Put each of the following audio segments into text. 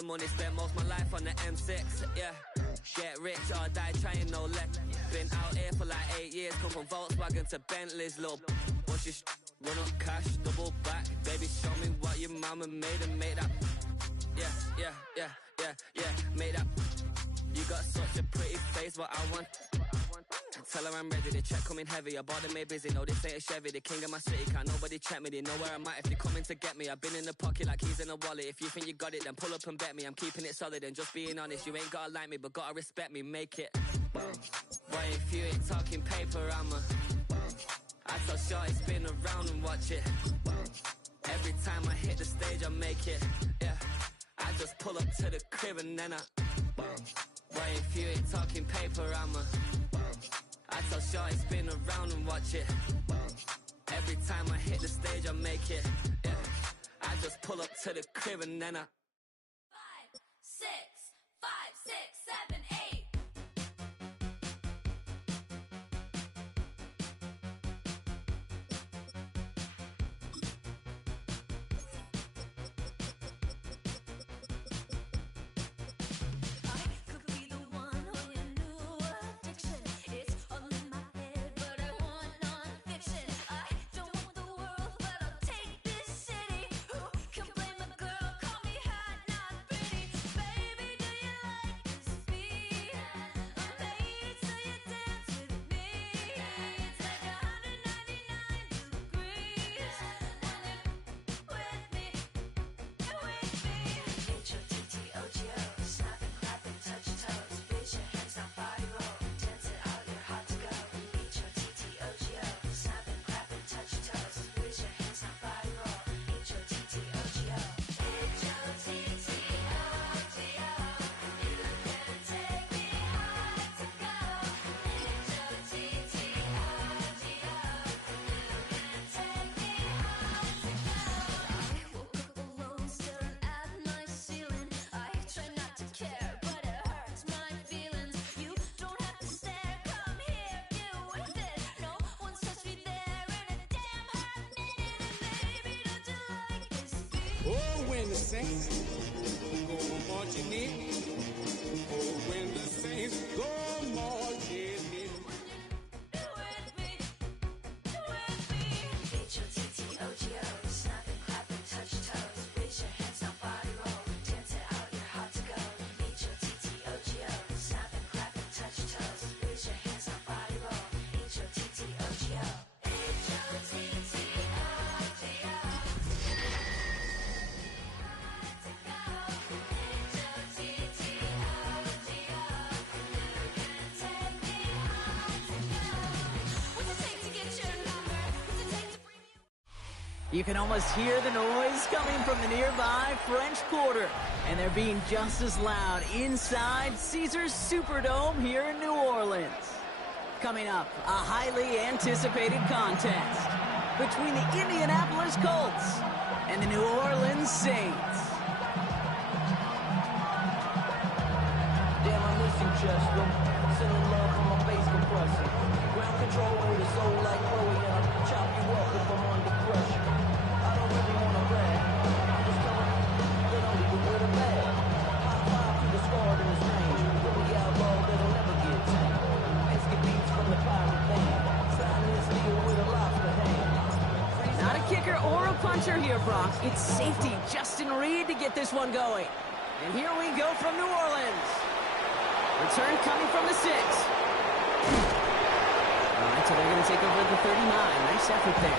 the money, spent most of my life on the M6, yeah. Get rich or die trying, no less. Been out here for like 8 years, come from Volkswagen to Bentley's, little. What's your run up cash, double back. Baby, show me what your mama made and make that. Yeah, made that. You got such a pretty face, what I want. Tell her I'm ready, the check coming heavy. I bought them made busy, no this ain't a Chevy. The king of my city, can't nobody check me. They know where I'm at if they coming to get me. I've been in the pocket like keys in a wallet. If you think you got it, then pull up and bet me. I'm keeping it solid and just being honest. You ain't gotta like me, but gotta respect me, make it. Boy, if you ain't talking paper, I tell shorty spin around and watch it. Every time I hit the stage, I make it. Yeah, I just pull up to the crib and then boy, if you ain't talking paper, I tell shorty spin around and watch it. Every time I hit the stage, I make it. Yeah, I just pull up to the crib and then 5, 6, 5, 6, 7, 8. When the saints go marching in, oh, when the saints go marching in. H-O-T-T-O-G-O, snap and clap and touch toes, raise your hands now, body roll, dance it out, you're hot to go. H-O-T-T-O-G-O, snap and clap and touch toes, raise your hands now, body roll, H-O-T-T-O-G-O, H-O-T-T-O-G-O. You can almost hear the noise coming from the nearby French Quarter, and they're being just as loud inside Caesars Superdome here in New Orleans. Coming up, a highly anticipated contest between the Indianapolis Colts and the New Orleans Saints. Damn, I miss you, Chester. Sending love from my bass compressor. Ground control with a soul like Chloe, and I'll chop you up if I'm under pressure. I don't really want to brag. I'm just telling you that I'm leaving with a bag. High five to the scarred in his range. But we outlaw that'll never get tamed. Biscuit beats from the pirate band. Signing this deal with a lobster hand. Not a kicker or a puncher here, Brock. It's safety Justin Reed to get this one going. And here we go from New Orleans. Return coming from the 6. All right, so they're going to take over at the 39. Nice effort there.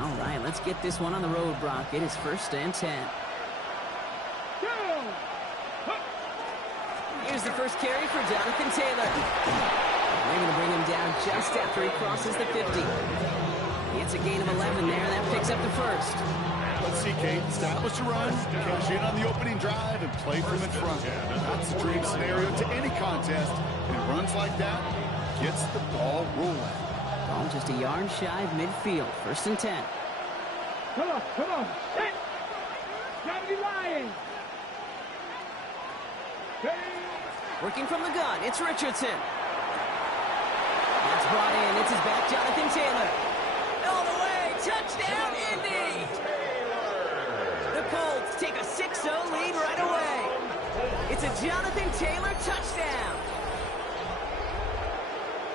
All right, let's get this one on the road, Brock. It is 1st and 10. Here's the first carry for Jonathan Taylor. They're going to bring him down just after he crosses the 50. It's a gain of 11 there. That picks up the first. Let's see, Kate. Establish a run, cash in on the opening drive, and play from in front. That's the dream scenario to any contest. And runs like that gets the ball rolling. Ball just a yard shy of midfield. 1st and 10. Come on. Hey! Gotta Working from the gun, it's Richardson. That's brought in, it's his back, Jonathan Taylor. All the way, touchdown, Indy! The Colts take a 6-0 lead right away. It's a Jonathan Taylor touchdown.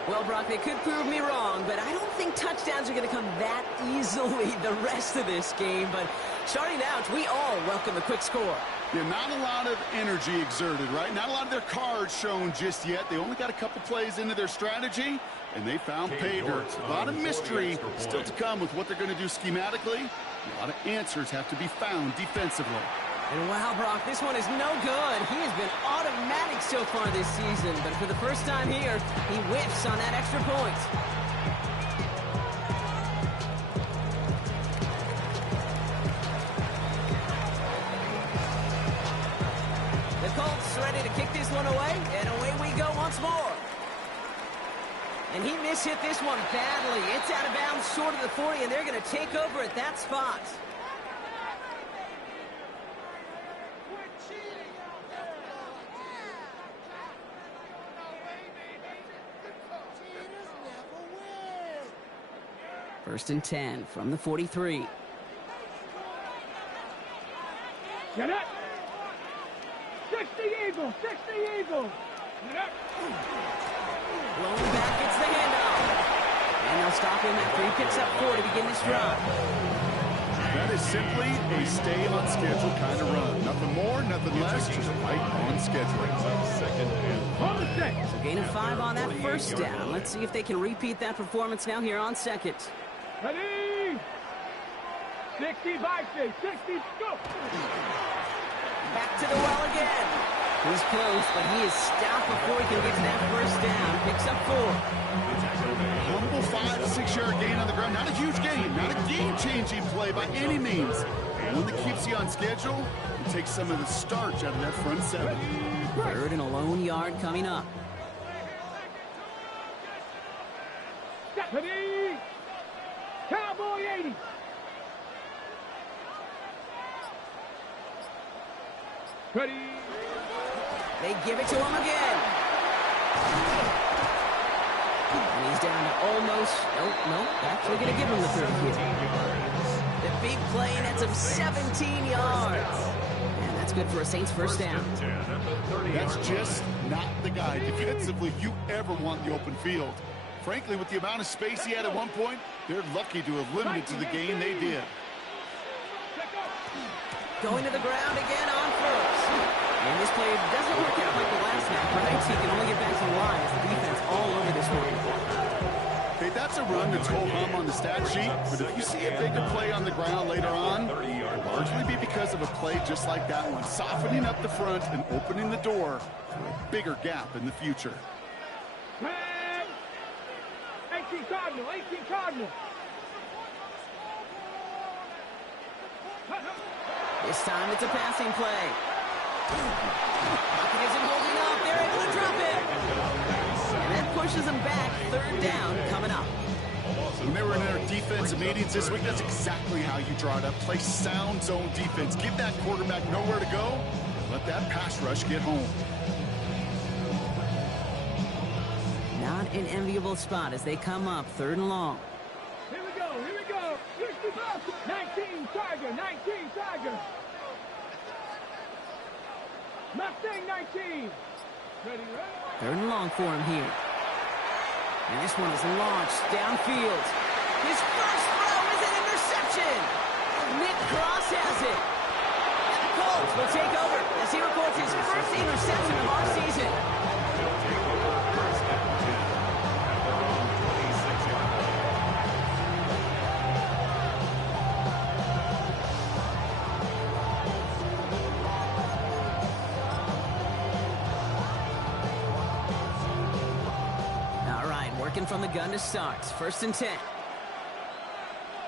Well, Brock, they could prove me wrong, but I don't think touchdowns are going to come that easily the rest of this game. But starting out, we all welcome the quick score. Yeah, not a lot of energy exerted, right? Not a lot of their cards shown just yet. They only got a couple plays into their strategy, and they found pay dirt. A lot of mystery still to come with what they're going to do schematically. A lot of answers have to be found defensively. And wow, Brock, this one is no good. He has been automatic so far this season, but for the first time here, he whiffs on that extra point. The Colts ready to kick this one away, and away we go once more. And he mishit this one badly. It's out of bounds short of the 40, and they're going to take over at that spot. First and 10 from the 43. Get it! 60 Eagles! 60 Eagles! Get it! Rolling back, it's the handoff. And they'll stop him after he picks up 4 to begin this drive. That is simply a stay on schedule kind of run. Nothing more, nothing less, just right on schedule. So gain of 5 on that first down. Let's see if they can repeat that performance now here on second. Ready! 60 Vikings! 60, go! Back to the well again. He's close, but he is stopped before he can get to that first down. Picks up 4. Humble 5 to 6 yard gain on the ground. Not a huge gain, not a game-changing play by any means. One that keeps you on schedule and takes some of the starch out of that front 7. Third and a lone yard coming up. Ready! Cowboy 80! Ready! They give it to him again. And he's down to almost, nope, actually going to give him the 30 here. The big play, that's him 17 yards. And that's good for a Saints first down. That's just not the guy defensively you ever want in the open field. Frankly, with the amount of space he had at one point, they're lucky to have limited to the gain they did. Going to the ground again on first. And this play doesn't work out like the last half, right? So he can only get back to the line as the defense all over this one. Okay, that's a run that's ho-hum on the stat sheet, but if you see a bigger play on the ground later on, it'll largely be because of a play just like that one, softening up the front and opening the door for a bigger gap in the future. 18 Cardinal! 18 Cardinal! This time it's a passing play. Pocket isn't holding up. They're able to drop it. And that pushes them back. Third down coming up. When they were in their defensive meetings this week, that's exactly how you draw it up. Play sound zone defense. Give that quarterback nowhere to go. And let that pass rush get home. Not an enviable spot as they come up. Third and long. Here we go! Here we go! 19 Tiger! 19 Tiger! Mustang 19! Ready? Third and long for him here. And this one is launched downfield. His first throw is an interception. Nick Cross has it. And the Colts will take over as he records his first interception of our season. From the gun to start. First and 10.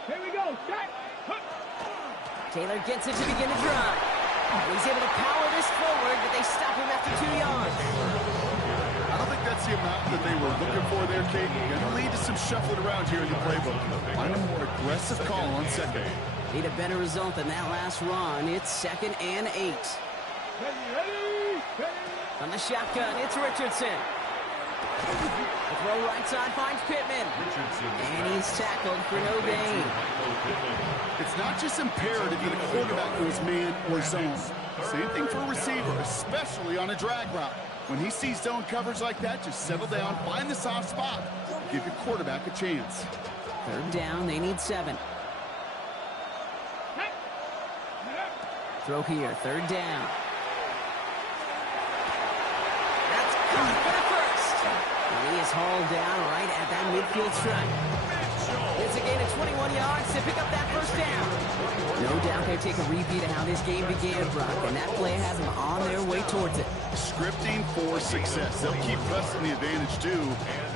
Here we go. Set. Taylor gets it to begin the drive. He's able to power this forward, but they stop him after 2 yards. I don't think that's the amount that they were looking for there, Kate. Going to lead to some shuffling around here in the playbook. Find a more aggressive call on second. Need a better result than that last run. It's 2nd and 8. Ready. From the shotgun, it's Richardson. The throw right side finds Pittman. And he's tackled for no gain. It's not just imperative that a quarterback goes man or zone. Same thing for a receiver, especially on a drag route. When he sees zone coverage like that, just settle down, find the soft spot. Give your quarterback a chance. 3rd down, they need 7. Throw here, 3rd down. That's caught for the first. And he is hauled down right at that midfield stripe. It's a gain of 21 yards to pick up that 1st down. No doubt they take a repeat of how this game began, Brock, and that play has them on their way towards it. Scripting for success. They'll keep pressing the advantage too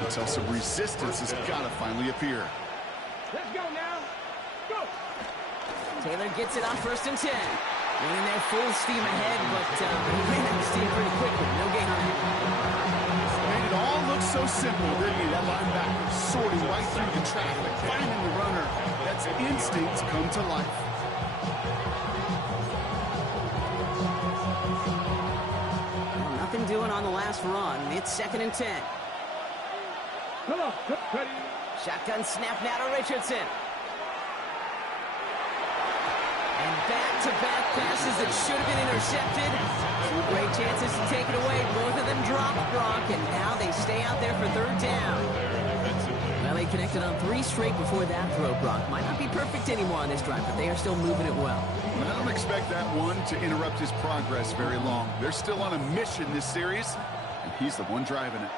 until some resistance has got to finally appear. Let's go now. Go. Taylor gets it on 1st and 10. Running there full steam ahead, but he ran out of steam pretty quickly. No gain on him. Made it all look so simple, didn't he? That linebacker sorting right through the traffic, finding the runner. That's instincts come to life. Well, nothing doing on the last run. It's 2nd and 10. Come on. Ready. Shotgun snap now to Richardson. And back-to-back passes that should have been intercepted. 2 great chances to take it away. Both of them dropped, Brock, and now they stay out there for 3rd down. Well, they connected on 3 straight before that throw, Brock. Might not be perfect anymore on this drive, but they are still moving it well. I don't expect that one to interrupt his progress very long. They're still on a mission this series, and he's the one driving it.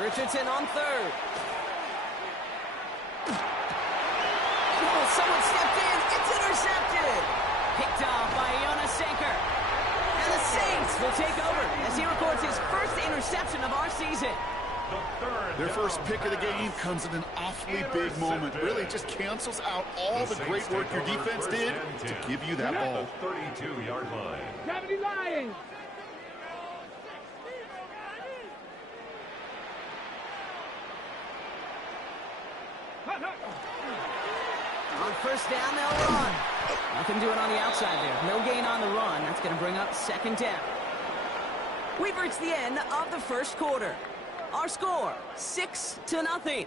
Richardson on 3rd. Oh, someone stepped in. It's intercepted. Picked off by Jonas Sanker. And the Saints will take over as he records his 1st interception of our season. Their first pick of the game comes at an awfully big moment. Really just cancels out all the great work your defense did to give you that ball. 32-yard line. 70 Lions. On 1st down, they'll run. Nothing doing on the outside there. No gain on the run. That's going to bring up 2nd down. We've reached the end of the 1st quarter. Our score, 6-0.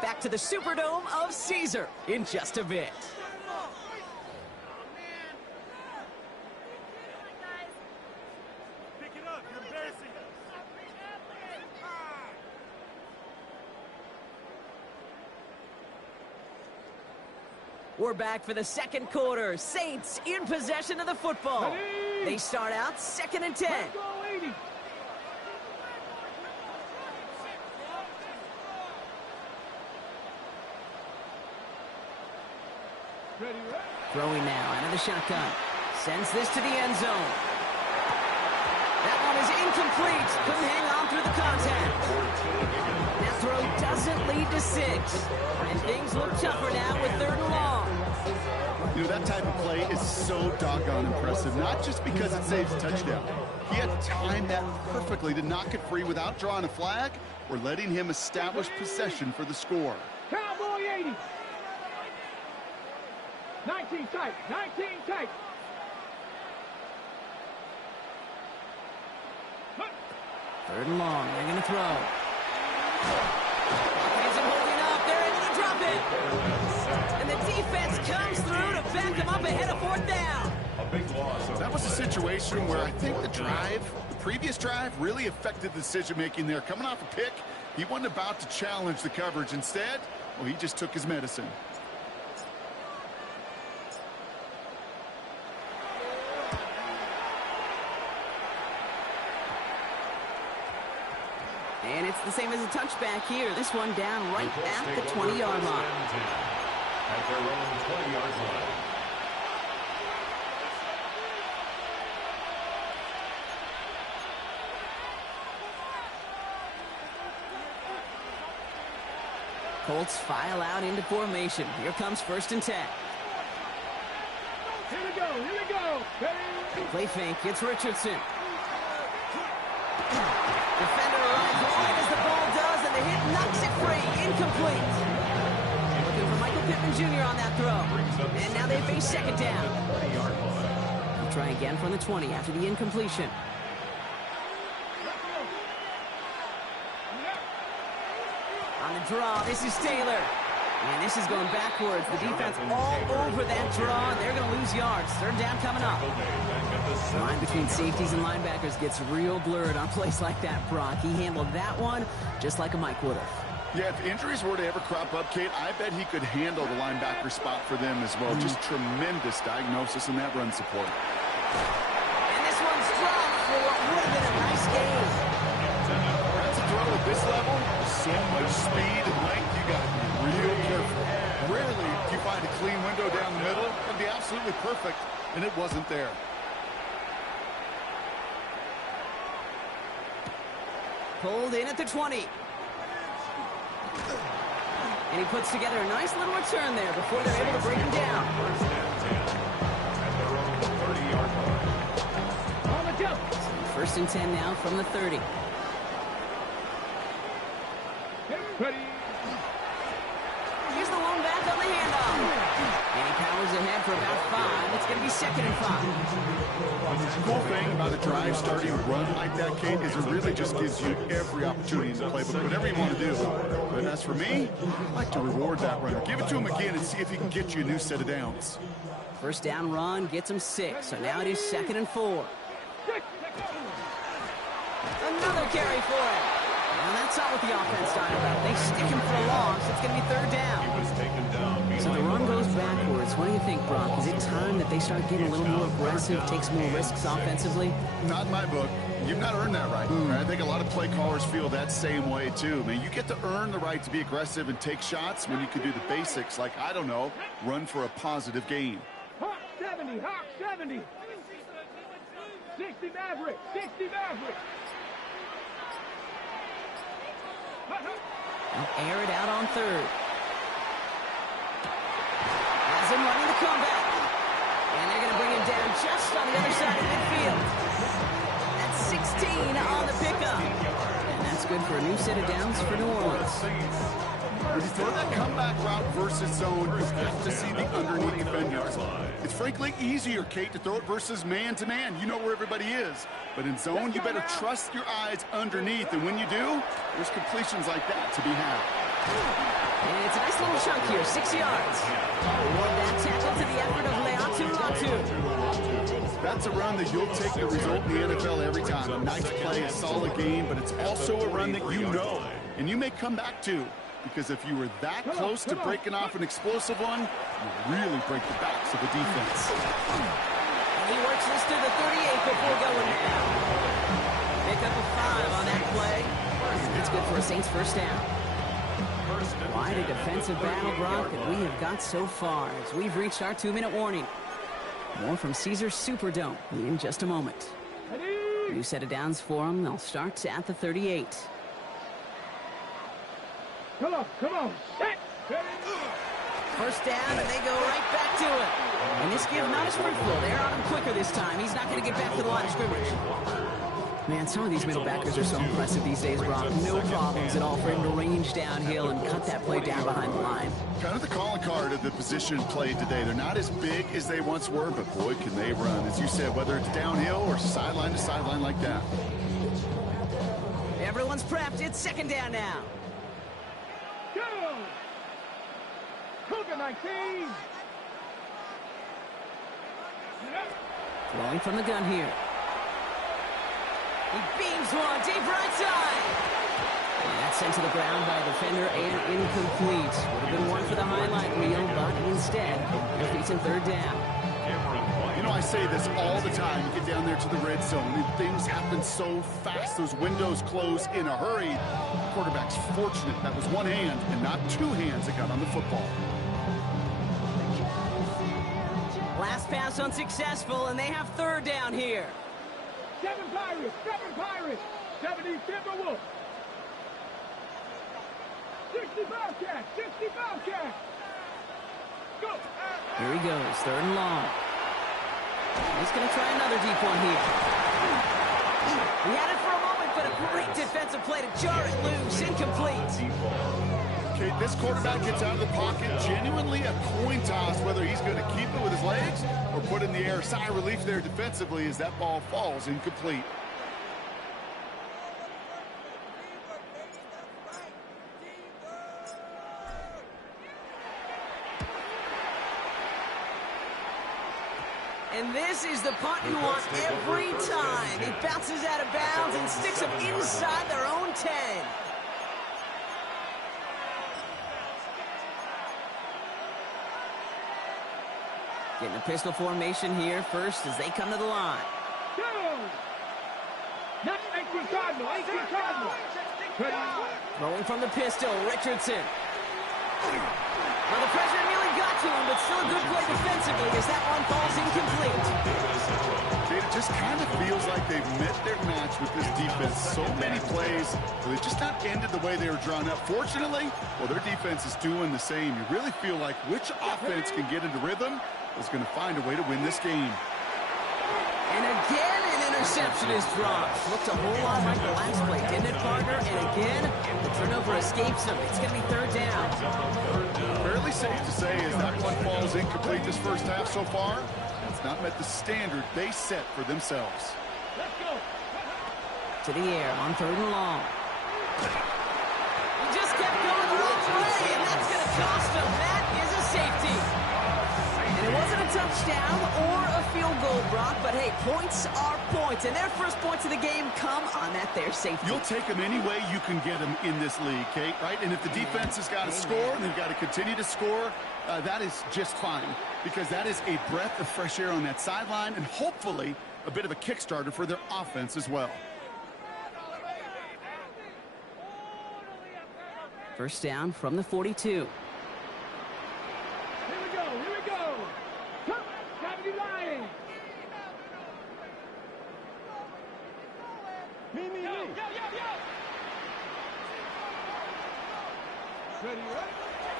Back to the Superdome of Caesar in just a bit. Pick it up. You're embarrassing us. We're back for the 2nd quarter. Saints in possession of the football. They start out 2nd and 10. Let's go, 80. Ready. Throwing now out of the shotgun. Sends this to the end zone. That one is incomplete. Couldn't hang on through the contact. That throw doesn't lead to 6. And things look tougher now with 3rd and long. You know, that type of play is so doggone impressive, not just because it saves a touchdown. He had to time that perfectly to knock it free without drawing a flag or letting him establish possession for the score. Cowboy 80. 19 tight. 19 tight. 3rd and long. They're going to throw. Offense holding up. They're able to drop it. And the defense comes through to back them up ahead of 4th down. A big loss. That was a situation where I think the previous drive, really affected the decision-making there. Coming off a pick, he wasn't about to challenge the coverage. Instead, well, he just took his medicine. And it's the same as a touchback here. This one down right at the 20-yard line. At their own 20-yard line. Colts file out into formation. Here comes 1st and 10. Here we go. Here we go. Ready. Play fake. It's Richardson. Defender arrives right as the ball does, and the hit knocks it free. Incomplete. Looking for Pittman Jr. on that throw. And now they face second down. 20-yard line. They'll try again from the 20 after the incompletion. On the draw, this is Taylor. And this is going backwards. The defense all over that draw, and they're going to lose yards. Third down coming up. The line between safeties and linebackers gets real blurred on plays like that, Brock. He handled that one just like a Mike would have. Yeah, if injuries were to ever crop up, Kate, I bet he could handle the linebacker spot for them as well. Just tremendous diagnosis in that run support. And this one's dropped for what would have been a nice game. That's a throw at this level. So much speed and length, you got to be real careful. Rarely do you find a clean window down the middle. It would be absolutely perfect, and it wasn't there. Pulled in at the 20. And he puts together a nice little return there before they're able to break him down. First and 10 at their own 30-yard line. On the jump. First and 10 now from the 30. Ready. Here's the lone back on the handoff. And he powers ahead for about 5. It's going to be second and 5. The cool thing about a drive starting a run like that, Kate, is it really just gives you every opportunity in the playbook, whatever you want to do. But as for me, I like to reward that runner. Give it to him again and see if he can get you a new set of downs. First down run gets him 6. So now it is second and 4. Another carry for it. And that's not what the offense started about. They stick him for a loss. It's going to be third down. He was taken down. So the run goes backwards. What do you think, Brock? Is it time that they start getting a little more aggressive, take some more risks offensively? Not in my book. You've not earned that right. I think a lot of play callers feel that same way, too. Man, you get to earn the right to be aggressive and take shots when you can do the basics, like, I don't know, run for a positive gain. Hawk 70. Hawk 70. 60 Maverick. 60 Maverick. They'll air it out on third. Has him running the comeback. And they're going to bring him down just on the other side of midfield. That's 16 on the pickup. And that's good for a new set of downs for New Orleans. When you throw that comeback route versus zone, you have to see the underneath defenders. It's frankly easier, Kate, to throw it versus man-to-man. You know where everybody is. But in zone, you better trust your eyes underneath. And when you do, there's completions like that to be had. And it's a nice little chunk here, 6 yards. Award that tackle to the effort of Leatu. That's a run that you'll take the result in the NFL every time. A nice play, a solid game, but it's also a run that you know and you may come back to. Because if you were that close to breaking off an explosive one, you really break the backs of the defense. And he works this to the 38 before going down. Pick up a 5 on that play. That's good for a Saints first down. Quite a defensive battle, Brock, that we have got so far as we've reached our 2-minute warning. More from Caesars Superdome in just a moment. New set of downs for them. They'll start at the 38. Come on. Set. First down, and they go right back to it. And this give not as fruitful. They're on him quicker this time. He's not going to get back to the line of scrimmage. Man, some of these middle backers are so impressive these days, Brock. No problems at all for him to range downhill and cut that play down behind the line. Kind of the calling card of the position played today. They're not as big as they once were, but boy, can they run. As you said, whether it's downhill or sideline to sideline like that. Everyone's prepped. It's second down now. Go. Cougar 19. Throwing from the gun here. He beams one deep right side. And that's sent to the ground by a defender and incomplete. Would have been one for the highlight reel, but instead, defeats in third down. You know, I say this all the time. You get down there to the red zone, and things happen so fast. Those windows close in a hurry. The quarterback's fortunate that was one hand and not two hands that got on the football. Last pass unsuccessful, and they have third down here. 7 Pirates. 70 Timberwolves. 60 Bobcats. Go. Here he goes, third and long. He's going to try another deep one here. He had it for a moment, but a great defensive play to jar it loose. Incomplete. Kate, this quarterback gets out of the pocket, genuinely a coin toss, whether he's going to keep it with his legs or put it in the air. Sigh of relief there defensively as that ball falls incomplete. And this is the punt you want every time. It bounces out of bounds and sticks them inside their own 10. Getting a pistol formation here first as they come to the line. Go! 18 Cardinal, 18 Cardinal. Throwing from the pistol, Richardson. Well, the pressure nearly got to him, but still a good play defensively as that one falls incomplete. It just kind of feels like they've met their match with this defense. So many plays, but they just not ended the way they were drawn up. Fortunately, well, their defense is doing the same. You really feel like which offense can get into rhythm is going to find a way to win this game. And again, an interception is dropped. Looked a whole lot like the last play, didn't it, partner? And again, the turnover escapes him. It's going to be third down. Fairly safe to say as that one falls incomplete this first half so far. It's not met the standard they set for themselves. Let's go. To the air on third and long. He just kept going the wrong way, and that's going to cost him. That is a safety. And it wasn't a touchdown or a field goal, Brock, but hey, points are points. And their first points of the game come on that there safety. You'll take them any way you can get them in this league, Kate, right? And if the defense has got to score and they've got to continue to score, that is just fine because that is a breath of fresh air on that sideline and hopefully a bit of a kickstarter for their offense as well. First down from the 42. Here we go. Come, Gravity Lion. Me. Ready, right?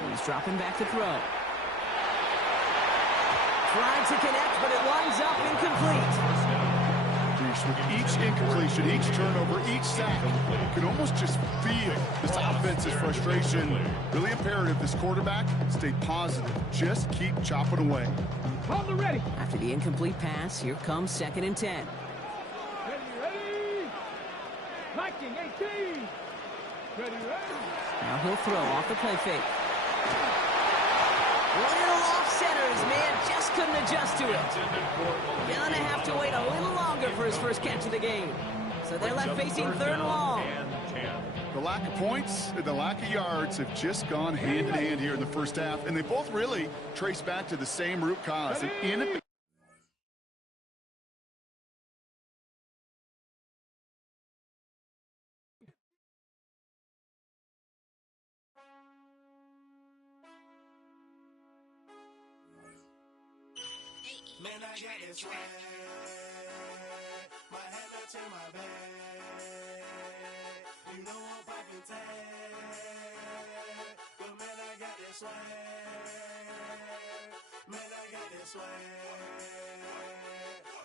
He's dropping back to throw. Trying to connect, but it winds up incomplete. With each incompletion, each turnover, each sack, you can almost just feel this offense's frustration. Really imperative this quarterback stay positive. Just keep chopping away. Hold the ready. After the incomplete pass, here comes 2nd and 10. Ready. 19, 18. Ready. Now he'll throw off the play fake. Little off centers, man, just couldn't adjust to it. Gonna have to wait a little longer for his first catch of the game. So they're left facing third and long. The lack of points and the lack of yards have just gone hand in hand here in the first half, and they both really trace back to the same root cause. An inability. Man, I got this swag. My head matching my bag. You know I'm poppin' tag. But man, I got this swag. Man, I got this swag.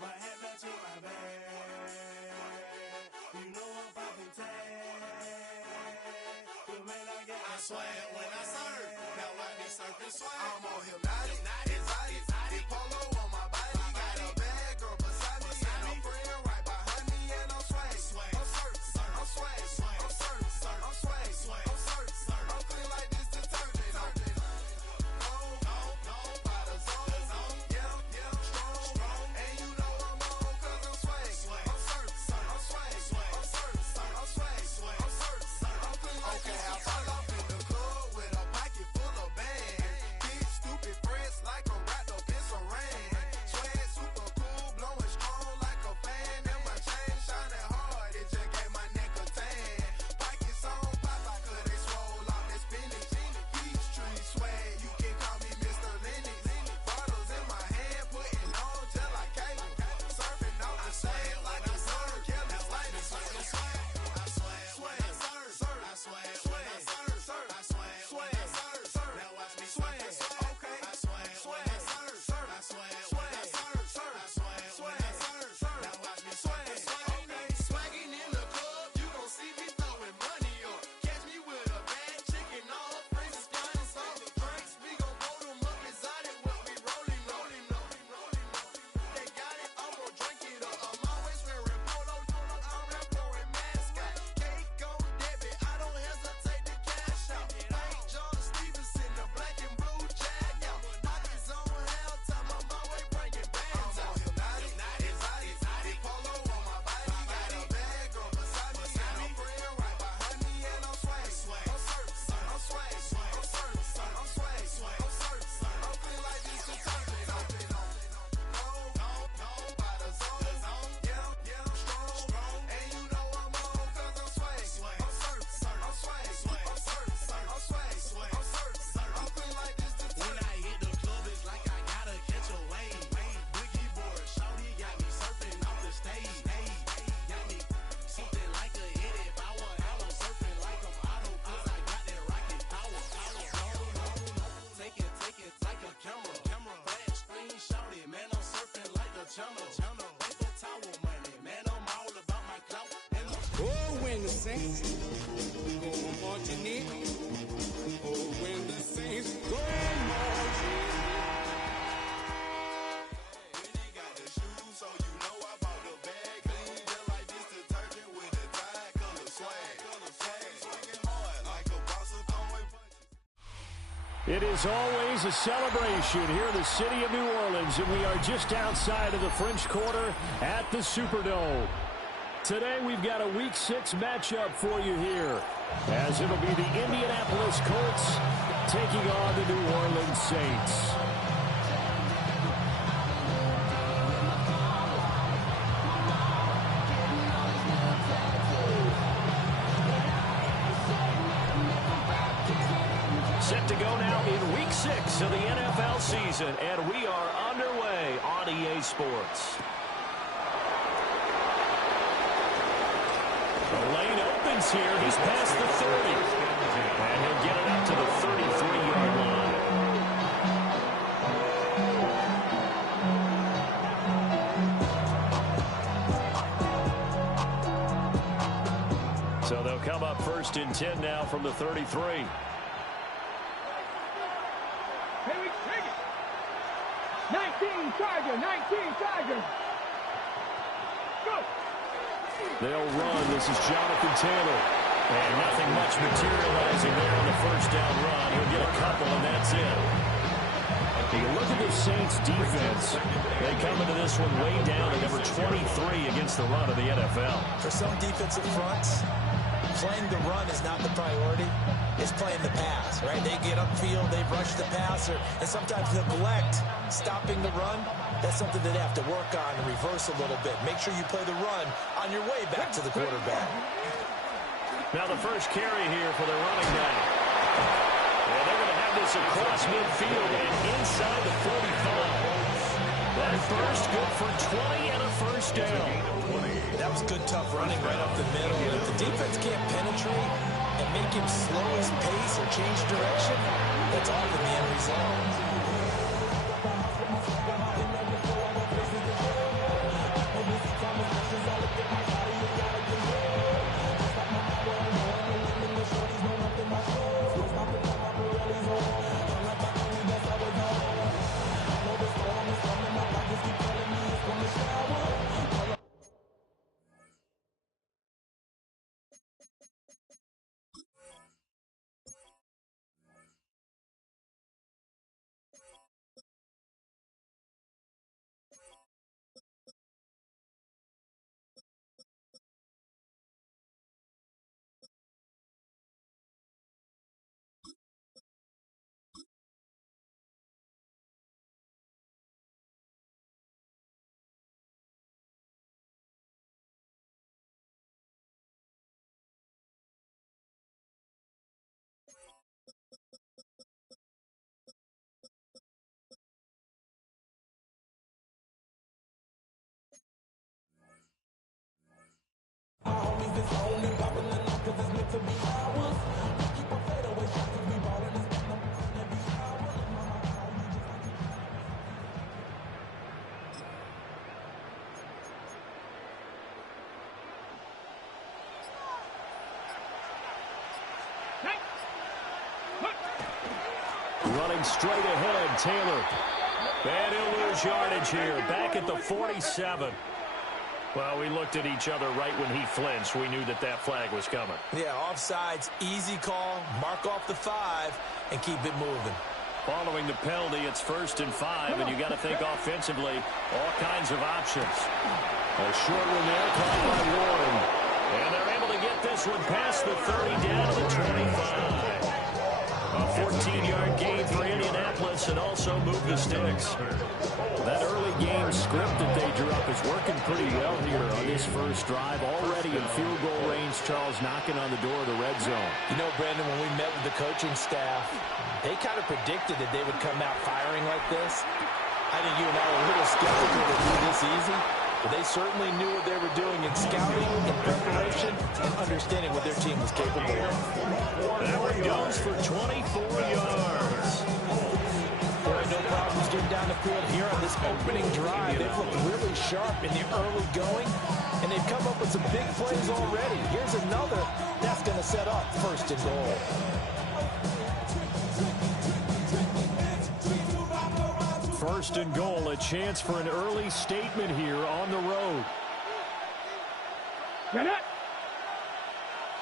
My head matching my bag. You know I'm poppin' tag. But man, I got this swag. When I serve, now I be surfing swag. I'm on hypnotic, exotic, polo on my body. Got a bad girl beside me, and a friend right behind me, and I'm swag. I'm surf, I'm swag, I'm surf, I'm swag, I'm surf, I'm clean like this detergent. No, by the zone, yeah, strong, and you know I'm on 'cause I'm swag. I'm surf, I'm swag, I'm surf, I'm swag, I'm surf, I'm clean like this. Okay, I fall off in the club with a pocket full of bands. Big stupid friends like I'm wrapped up in some rain. channel. Paper towel money, man, I'm all about my clout. Oh, when the Saints go marching in. Oh, when the Saints go marching in. When they got the shoes, so you know I bought the bag. Clean just like this detergent with a tide color swag. Swinging hard like a boss of throwing punches. It is always a celebration here in the city of New Orleans, and we are just outside of the French Quarter at the Superdome. Today we've got a Week 6 matchup for you here, as it'll be the Indianapolis Colts taking on the New Orleans Saints. Set to go now in Week 6 of the NFL season, and we are underway on EA Sports. The lane opens here. He's past the 30. And he'll get it up to the 33-yard line. So they'll come up 1st and 10 now from the 33. Here we take it. 19 Charger. Go. They'll run. This is Jonathan Taylor. And nothing much materializing there on the first down run. He'll get a couple, and that's it. You look at the Saints' defense. They come into this one way down at number 23 against the run of the NFL. For some defensive fronts, playing the run is not the priority. It's playing the pass, right? They get upfield, they rush the passer, and sometimes neglect stopping the run. That's something that they have to work on and reverse a little bit. Make sure you play the run on your way back to the quarterback. Now the first carry here for the running back. And they're going to have this across midfield and inside the 45. That first good for 20 and a first down. That was good, tough running right up the middle. And if the defense can't penetrate and make him slow his pace or change direction, that's all in the end result. Running straight ahead, Taylor. And he'll lose yardage here, back at the 47. Well, we looked at each other right when he flinched. We knew that that flag was coming. Yeah, offsides, easy call, mark off the 5, and keep it moving. Following the penalty, it's 1st and 5, and you got to think offensively, all kinds of options. A short one there, caught by Warren. And they're able to get this one past the 30 down to the 25. A 14-yard gain for Indianapolis and also move the sticks. That early game script that they drew up is working pretty well here on this first drive. Already in field goal range, Charles knocking on the door of the red zone. You know, Brandon, when we met with the coaching staff, they kind of predicted that they would come out firing like this. I think you and I were a little skeptical that it would be this easy. But they certainly knew what they were doing in scouting, in preparation, and understanding what their team was capable of. That one goes for 24 yards. Boy, no problems getting down the field here on this opening drive. They've looked really sharp in the early going, and they've come up with some big plays already. Here's another that's going to set up first and goal. First and goal, a chance for an early statement here on the road. Get it.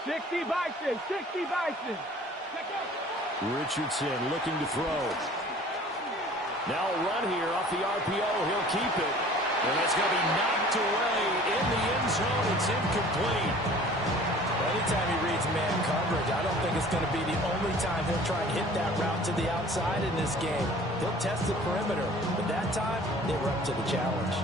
60 Bison, 60 Bison. Richardson looking to throw. Now a run here off the RPO. He'll keep it. And that's going to be knocked away in the end zone. It's incomplete. Anytime he reads man coverage, I don't think it's going to be the only time he'll try and hit that route to the outside in this game. He'll test the perimeter, but that time, they were up to the challenge.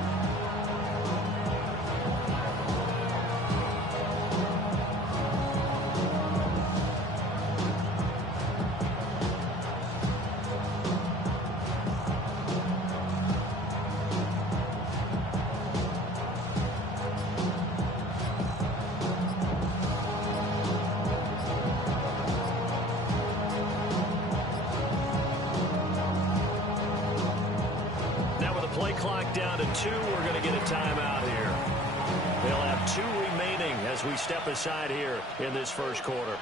Play clock down to 2. We're going to get a timeout here. They'll have 2 remaining as we step aside here in this first quarter.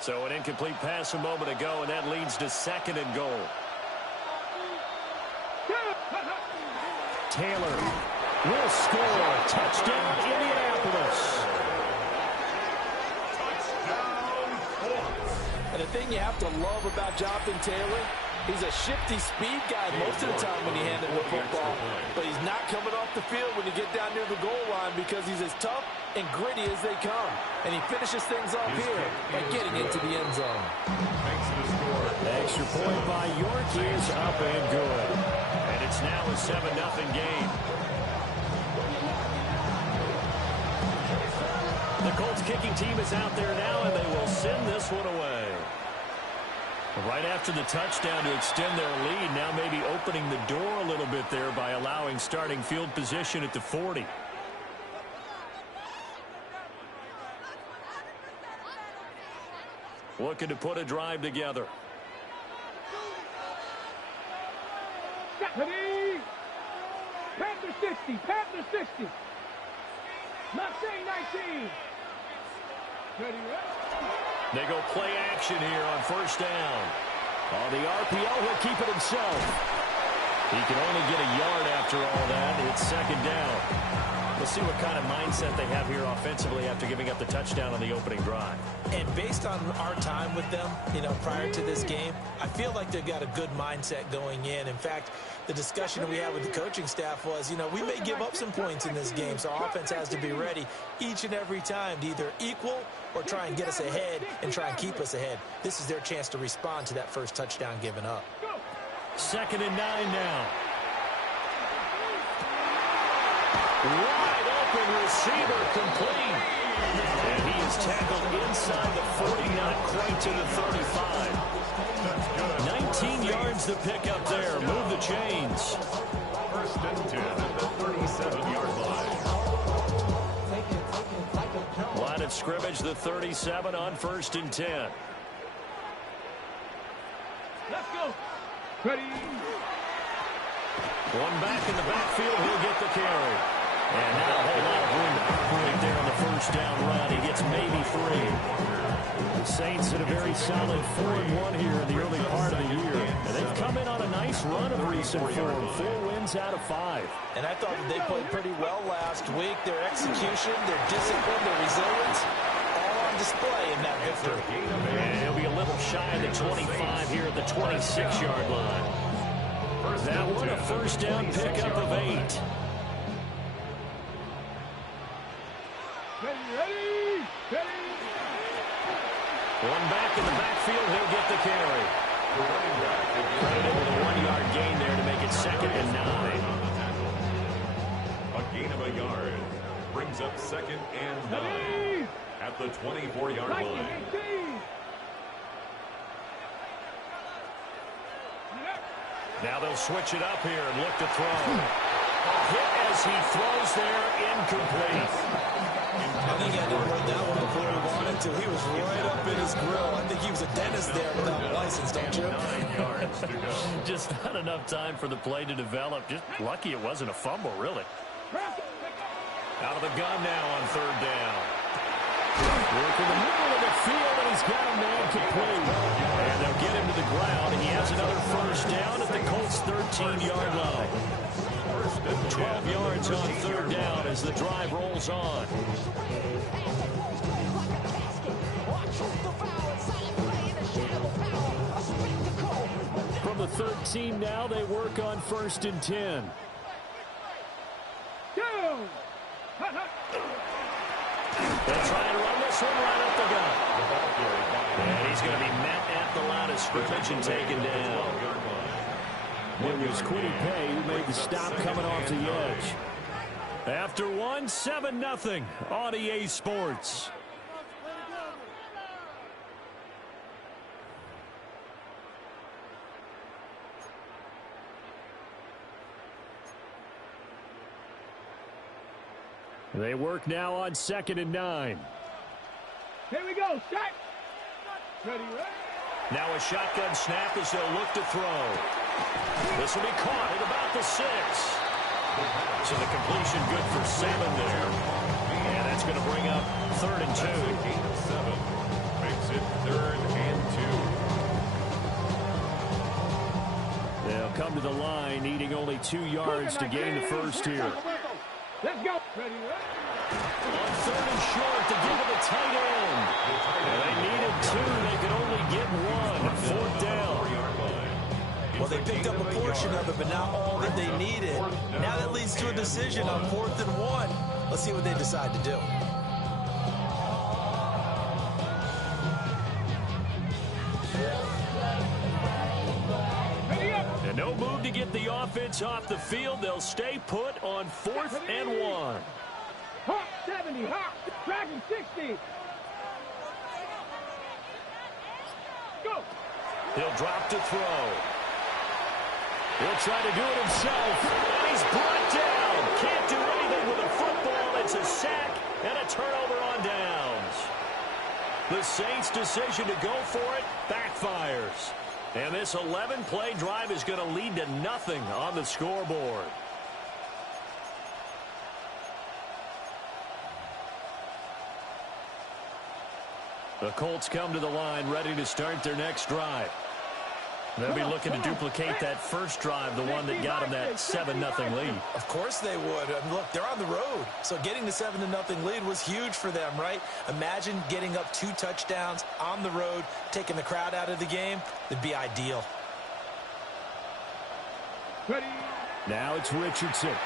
So an incomplete pass a moment ago, and that leads to second and goal. Taylor will score. Touchdown, Indianapolis. And the thing you have to love about Jonathan Taylor, he's a shifty speed guy most of the time when he handles the football. But he's not coming off the field when you get down near the goal line because he's as tough and gritty as they come. And he finishes things off here by getting into the end zone. Extra point by York is up and good. And it's now a 7-0 game. The Colts kicking team is out there now, and they will send this one away. Right after the touchdown to extend their lead, now maybe opening the door a little bit there by allowing starting field position at the 40. Looking to put a drive together. Ready? Panther 60, Panther 60. Mustang 19. Ready, They go play action here on first down. On the RPO, he'll keep it himself. He can only get a yard after all that. It's second down. We'll see what kind of mindset they have here offensively after giving up the touchdown on the opening drive. And based on our time with them, prior to this game, I feel like they've got a good mindset going in. In fact, the discussion we had with the coaching staff was, we may give up some points in this game, so offense has to be ready each and every time to either equal or try and get us ahead and try and keep us ahead. This is their chance to respond to that first touchdown given up. Second and 9 now. Wide open receiver complete. And he is tackled inside the 40, not quite to the 35. 19 yards to pick up there. Move the chains. First and 10 at the 37-yard line. Line of scrimmage, the 37 on first and 10. Let's go. Ready. One back in the backfield. He'll get the carry. And now a whole lot of room to operate there on the first down run. He gets maybe 3. The Saints had a very solid 4-1 here in the early part of the year. And they've come in on a nice run of recent form. 4 wins out of 5. And I thought they played pretty well last week. Their execution, their discipline, their resilience, all on display in that victory. And he'll be a little shy of the 25 here at the 26-yard line. That one a first down pickup of 8. Ready. One back in the backfield, he'll get the carry. Credited with a 1-yard gain there to make it second and 9. A gain of a yard brings up second and 9 at the 24-yard line. Now they'll switch it up here and look to throw. Hit as he throws there, incomplete. I think I didn't run that one before he wanted went to, he was right up in his grill. I think he was a dentist there without a license, don't you? 9 yards to go. Just not enough time for the play to develop. Just lucky it wasn't a fumble, really. Out of the gun now on third down. Working the middle of the field, and he's got a man complete. And they'll get him to the ground, and he has another first down at the Colts' 13-yard line. 12 yards on third down as the drive rolls on. From the 13 now, they work on 1st and 10. They'll try and run this one right up the gut. And he's going to be met at the line of scrimmage and taken down. It was Quiddy Pay who made the stop coming off the edge. After one, 7-0 on EA Sports. They work now on 2nd and 9. Here we go, shot. Ready, ready. Now a shotgun snap as they'll look to throw. This will be caught at about the 6. So the completion good for 7 there. And that's going to bring up 3rd and 2. 7 makes it 3rd and 2. They'll come to the line, needing only 2 yards to gain the first here. Let's go. Ready, ready. On 3rd and short to give it the tight end. And they needed 2. They could only get 1. 4th down. Well, they picked up a portion of it, but not all that they needed. Now that leads to a decision on 4th and 1. Let's see what they decide to do. And no move to get the offense off the field. They'll stay put on 4th and 1. Hawk 70, Hawk, Dragon 60. Go. He'll drop to throw. He'll try to do it himself. And he's brought down. Can't do anything with a football. It's a sack and a turnover on downs. The Saints' decision to go for it backfires. And this 11-play drive is going to lead to nothing on the scoreboard. The Colts come to the line ready to start their next drive. They'll be looking to duplicate that first drive, the one that got them that 7-0 lead. Of course they would. I mean, look, they're on the road. So getting the 7-0 lead was huge for them, right? Imagine getting up 2 touchdowns on the road, taking the crowd out of the game. It'd be ideal. Ready. Now it's Richardson.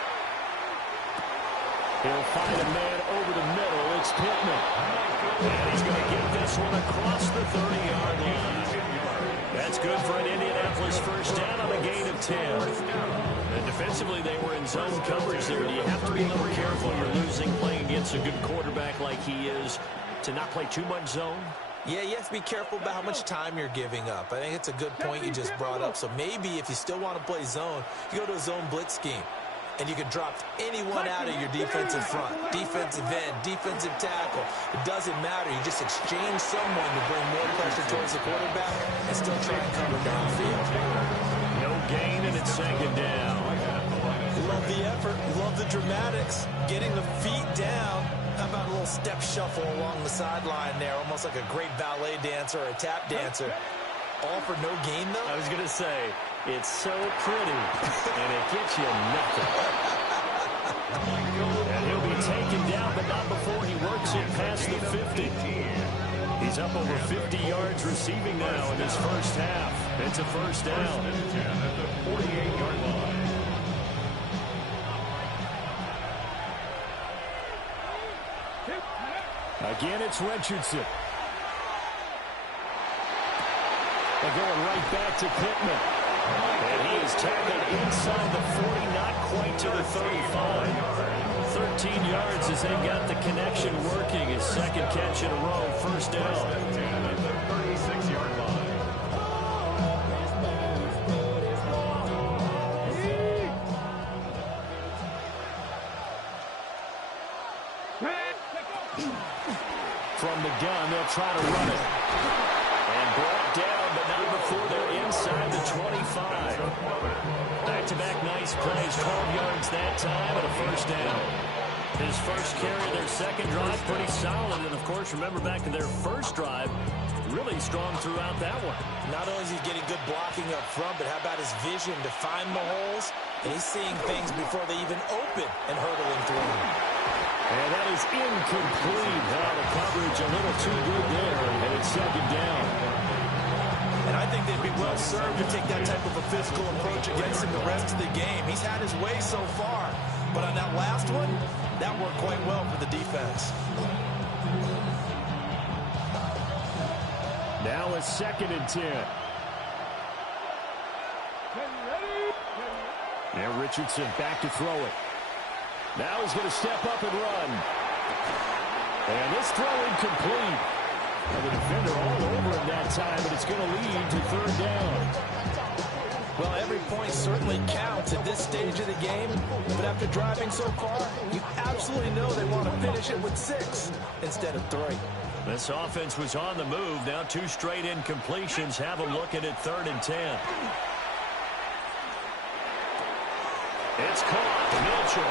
He'll find a man over the middle. It's Pittman. And he's going to get this one across the 30-yard line. That's good for an Indianapolis first down on a gain of 10. And defensively, they were in zone coverage there. Do you have to be a little careful? You're losing, playing against a good quarterback like he is, to not play too much zone? Yeah, you have to be careful about how much time you're giving up. I think it's a good point you just brought up. So maybe if you still want to play zone, you go to a zone blitz scheme. And you can drop anyone out of your defensive front, defensive end, defensive tackle. It doesn't matter. You just exchange someone to bring more pressure towards the quarterback and still try and cover downfield. No gain, and it's 2nd down. Love the effort. Love the dramatics. Getting the feet down. How about a little step shuffle along the sideline there, almost like a great ballet dancer or a tap dancer. All for no gain, though? I was going to say, it's so pretty, and it gets you nothing. And he'll be taken down, but not before he works it past the 50. He's up over 50 yards receiving now in his first half. It's a first down. At the 48-yard line. Again, it's Richardson. They're going right back to Pittman. And he is tackled inside the 40, not quite to the 35. 13 yards as they got the connection working. His 2nd catch in a row, first down. At the 36-yard line. From the gun, they'll try to run it. And brought down, but not before they're inside the 25. Back-to-back nice plays, 12 yards that time, and a first down. His first carry of their second drive, pretty solid. And, of course, remember back to their first drive, really strong throughout that one. Not only is he getting good blocking up front, but how about his vision to find the holes? And he's seeing things before they even open and hurdling through them. And that is incomplete. The coverage a little too good there, and it's second down. And I think they'd be well served to take that type of a physical approach against him the rest of the game. He's had his way so far, but on that last one, that worked quite well for the defense. Now a 2nd and 10. Now Richardson back to throw it. Now he's going to step up and run. And this throw incomplete. And the defender all over him that time, but it's going to lead to 3rd down. Well, every point certainly counts at this stage of the game, but after driving so far, you absolutely know they want to finish it with 6 instead of 3. This offense was on the move. Now 2 straight incompletions have them looking at 3rd and 10. It's caught. Mitchell.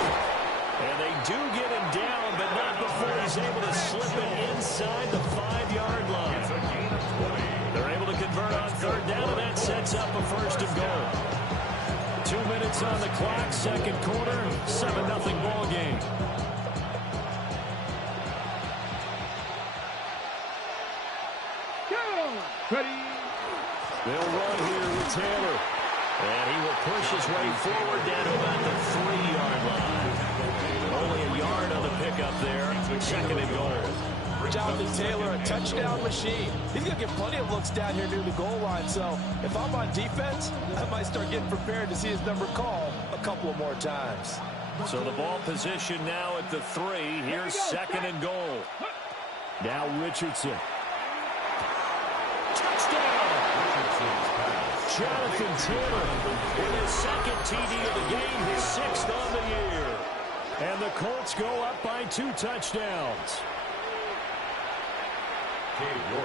And they do get him down, but not before he's able to slip it inside the 5-yard line. They're able to convert on 3rd down, and that sets up a 1st and goal. 2 minutes on the clock, 2nd quarter, 7-0 ball game. Ready. They'll run here with Taylor. And he will push his way forward down to about the 3-yard line. Only a yard on the pickup there. 2nd and goal. Jonathan Taylor, a touchdown machine. He's going to get plenty of looks down here near the goal line. So if I'm on defense, I might start getting prepared to see his number called a couple of more times. So the ball position now at the 3. Here's 2nd and goal. Now Richardson. Touchdown! Jonathan Taylor with his 2nd TD of the game, his 6th on the year. And the Colts go up by 2 touchdowns.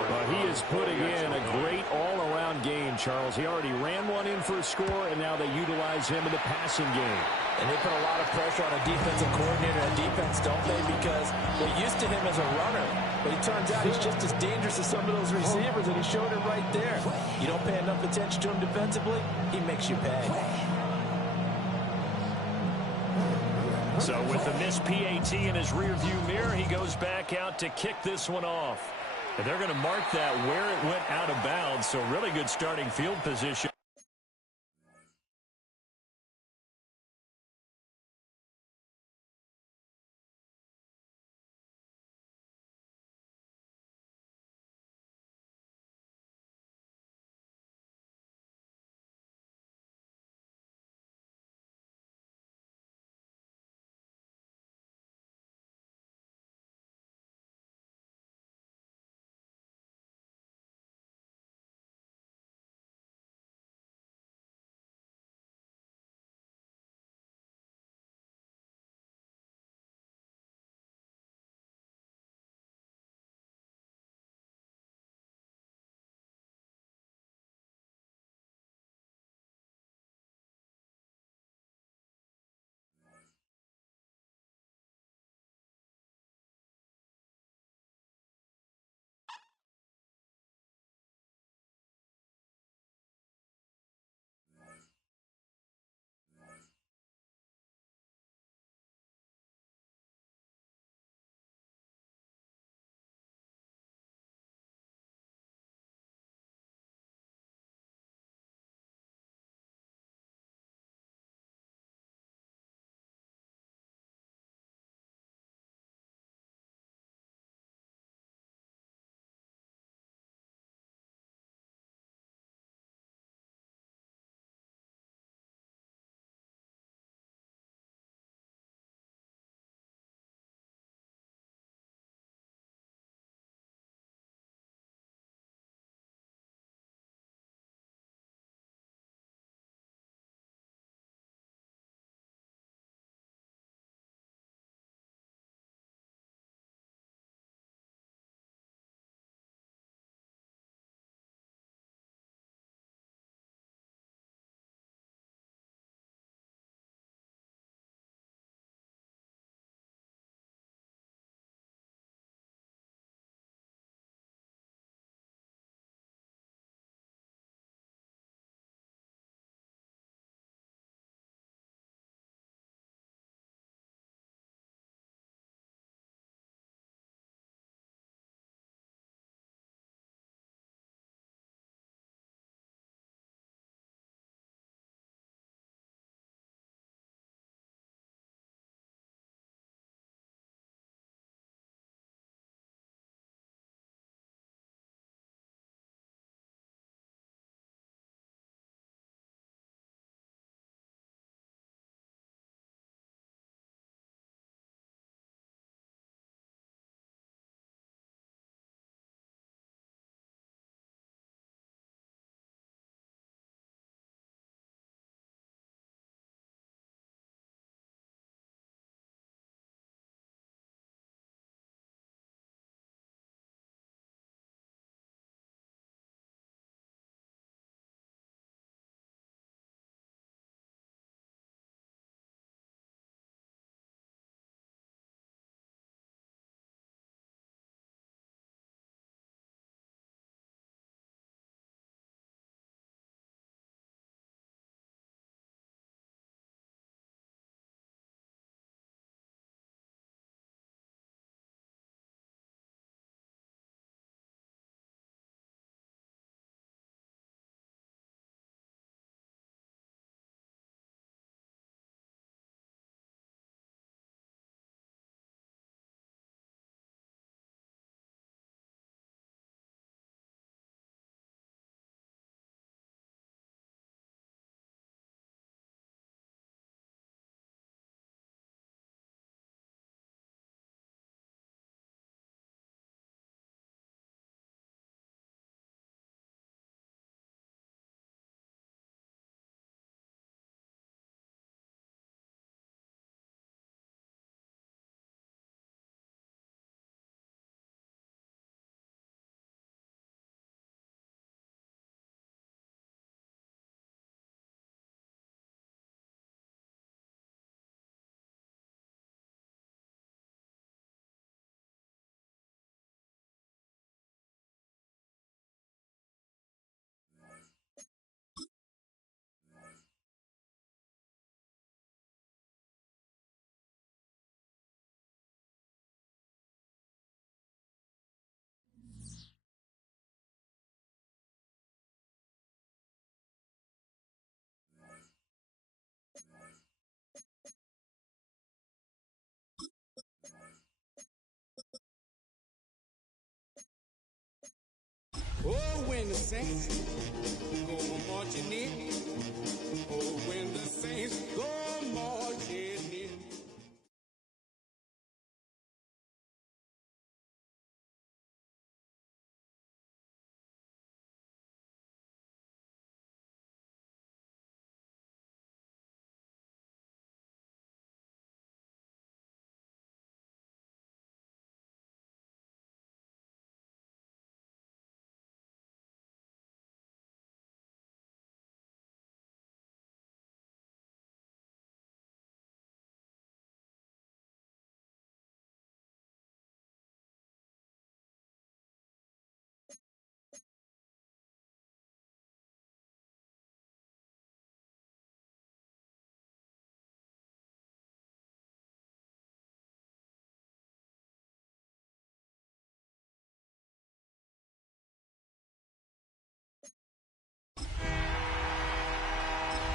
But he is putting in a great all-around game, Charles. He already ran one in for a score, and now they utilize him in the passing game. And they put a lot of pressure on a defensive coordinator and defense, don't they? Because they're used to him as a runner. But it turns out he's just as dangerous as some of those receivers, and he showed it right there. You don't pay enough attention to him defensively, he makes you pay. So with the missed PAT in his rearview mirror, he goes back out to kick this one off. And they're going to mark that where it went out of bounds, so really good starting field position. when the Saints go marching in. Oh, when the Saints go marching in.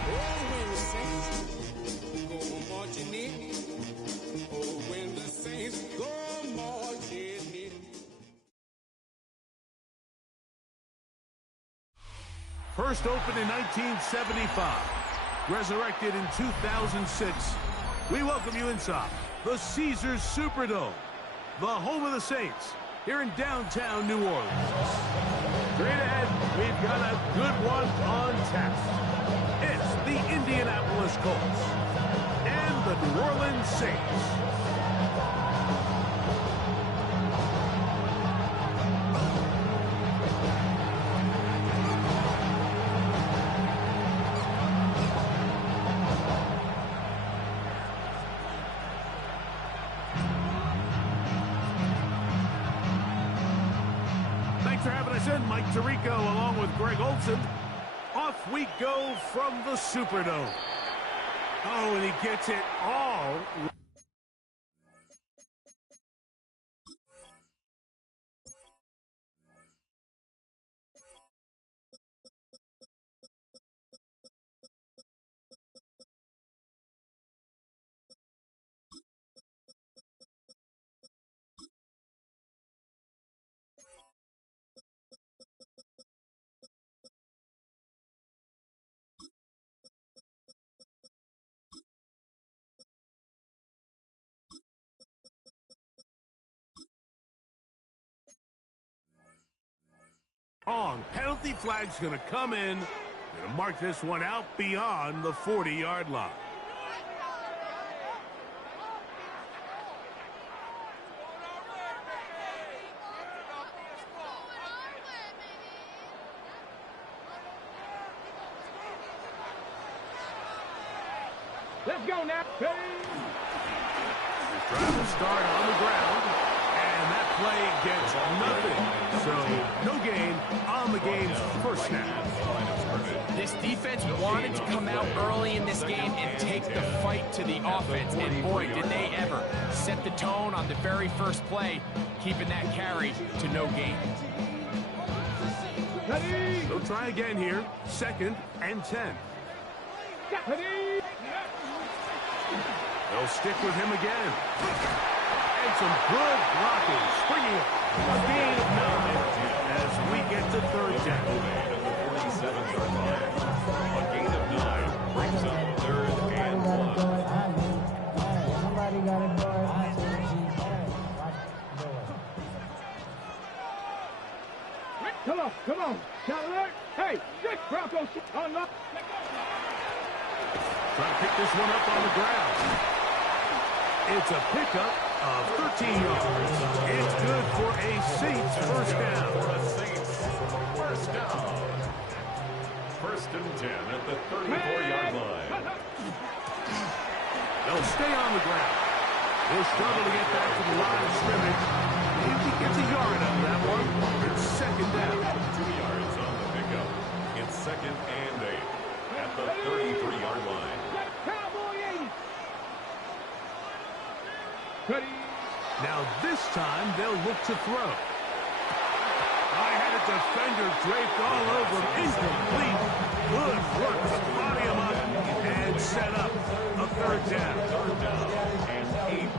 Oh, when the Saints go marching in. Oh, when the Saints go marching in. First opened in 1975, resurrected in 2006. We welcome you inside the Caesars Superdome, the home of the Saints, here in downtown New Orleans. Straight ahead, we've got a good one on tap. It's the Indianapolis Colts and the New Orleans Saints. Thanks for having us in, Mike Tirico, along with Greg Olson. Off we go from the Superdome. Oh, and he gets it all. On. Penalty flag's going to come in. Going to mark this one out beyond the 40-yard line. Let's go now. Drive will start on the ground, and that play gets nothing. So no gain on the game's first snap. This defense wanted to come out early in this game and take the fight to the offense, and boy, did they ever. Set the tone on the very first play, keeping that carry to no gain. They'll try again here, 2nd and 10. They'll stick with him again. And some good blocking, springing up. A gain of 9 as we get to 3rd down. A gain of 9 brings up 3rd and 1. Somebody got it, boy. Come on. Shot alert. Hey, this Broncos unlock. Trying to pick this one up on the ground. It's a pickup of 13 yards. It's good for a Saints first down. For a Saints first down. 1st and 10 at the 34-yard line. They'll stay on the ground. He'll struggle to get back to the line of scrimmage. If he gets a yard out of that one, it's 2nd down. 2 yards on the pickup. It's 2nd and 8 at the 33-yard line. Now this time they'll look to throw. I had a defender draped all over him. Incomplete. Good work to body him up and set up a 3rd down.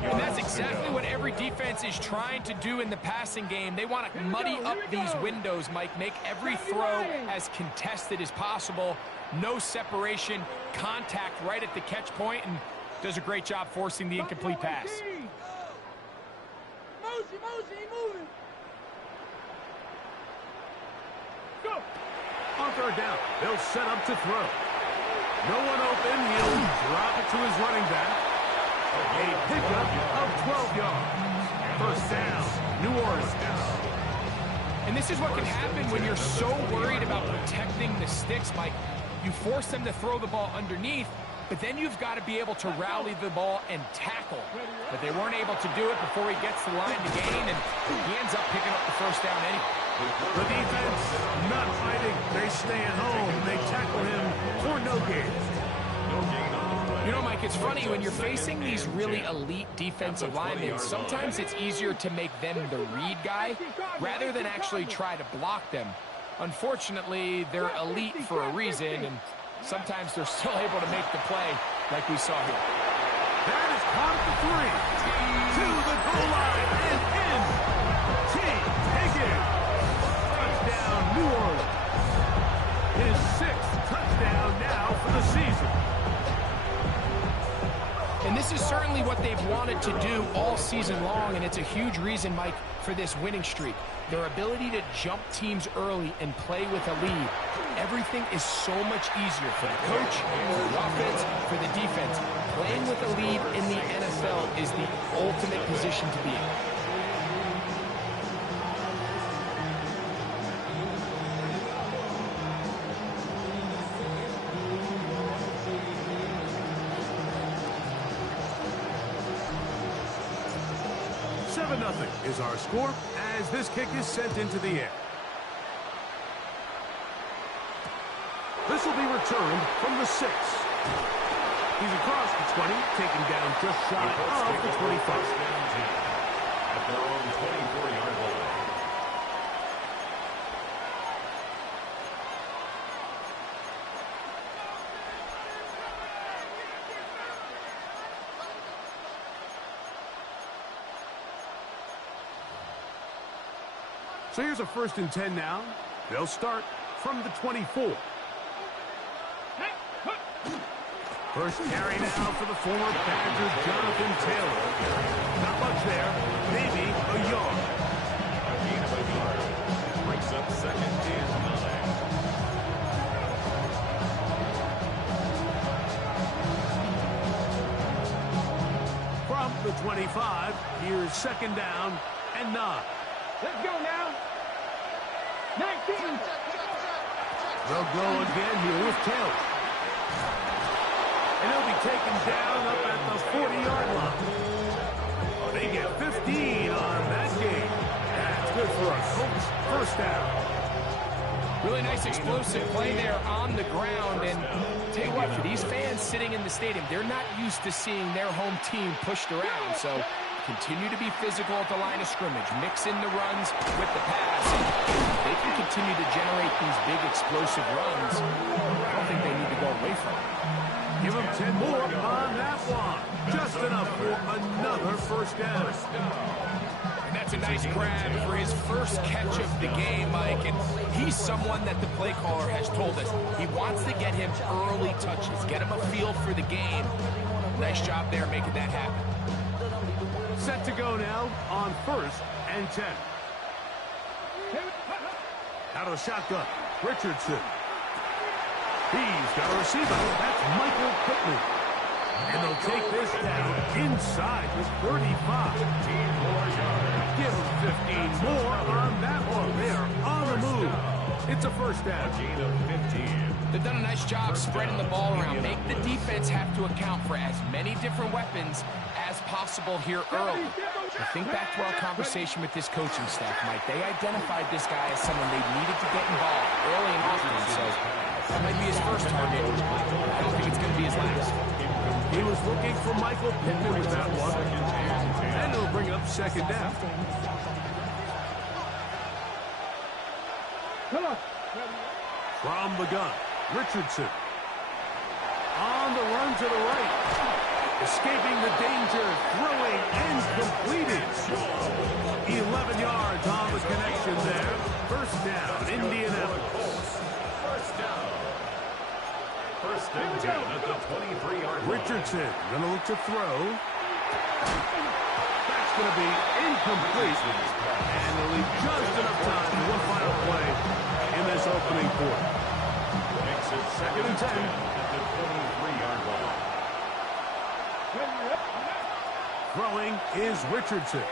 And that's exactly what every defense is trying to do in the passing game. They want to muddy up these windows, Mike, make every throw as contested as possible. No separation, contact right at the catch point, and does a great job forcing the incomplete pass. Motion, moving. Go. On third down, they'll set up to throw. No one open, he'll drop it to his running back. A pickup of 12 yards. First down, New Orleans. And this is what can happen when you're so worried about protecting the sticks, Mike. You force them to throw the ball underneath, but then you've got to be able to rally the ball and tackle. But they weren't able to do it before he gets the line to gain, and he ends up picking up the first down anyway. The defense not fighting. They stay at home. They tackle him for no gain. You know, Mike, it's funny, when you're facing these really elite defensive linemen, sometimes it's easier to make them the read guy rather than actually try to block them. Unfortunately, they're elite for a reason, and sometimes they're still able to make the play like we saw here. That is caught at the 3. To the goal line and in. T. Higgins. Touchdown, New Orleans. His 6th touchdown now for the season. And this is certainly what they've wanted to do all season long, and it's a huge reason, Mike, for this winning streak. Their ability to jump teams early and play with a lead. Everything is so much easier for the coach, for the offense, for the defense. Playing with a lead in the NFL is the ultimate position to be in. Nothing is our score as this kick is sent into the air. This will be returned from the 6. He's across the 20, taken down just shy of the 25. At their own 24-yard line. So here's a 1st and 10 now. They'll start from the 24. First carry now for the former Badger, Jonathan Taylor. Not much there, maybe a yard. A gain of a yard. Brings up 2nd and 9. From the 25, here's 2nd down and 9. Let's go now. 19. They'll go again here with Taylor. And he'll be taken down up at the 40-yard line. They get 15 on that game. That's good for us. Colts, first down. Really nice explosive play there on the ground. And tell you what, for these fans sitting in the stadium, they're not used to seeing their home team pushed around. So continue to be physical at the line of scrimmage. Mix in the runs with the pass. And they can continue to generate these big explosive runs. I don't think they need to go away from it. Give him 10 more on that one. Just enough for another first down. And that's a nice grab for his first catch of the game, Mike. And he's someone that the play caller has told us he wants to get him early touches, get him a feel for the game. Nice job there making that happen. Set to go now on 1st and 10. Out of the shotgun, Richardson. He's got a receiver. That's Michael Pittman. And they'll take this down inside the 35. 15 more yards. Give them 15 more on that one. They are on the move. It's a first down. A gain of 15. They've done a nice job spreading the ball around. Make the defense have to account for as many different weapons as possible here early. I think back to our conversation with this coaching staff, Mike. They identified this guy as someone they needed to get involved early and often. So that might be his first target. I don't think it's going to be his last. He was looking for Michael Pittman with that one. And it'll bring up 2nd down. Come on. From the gun, Richardson. On the run to the right. Escaping the danger, throwing and completing. 11 yards on the connection there. First down, Indianapolis. First down. First and 10 at the 23-yard line. Richardson going to look to throw. That's going to be incomplete. And they'll leave just enough time for one final play in this opening quarter. Makes it second and 10 at the 23-yard line. Throwing is Richardson.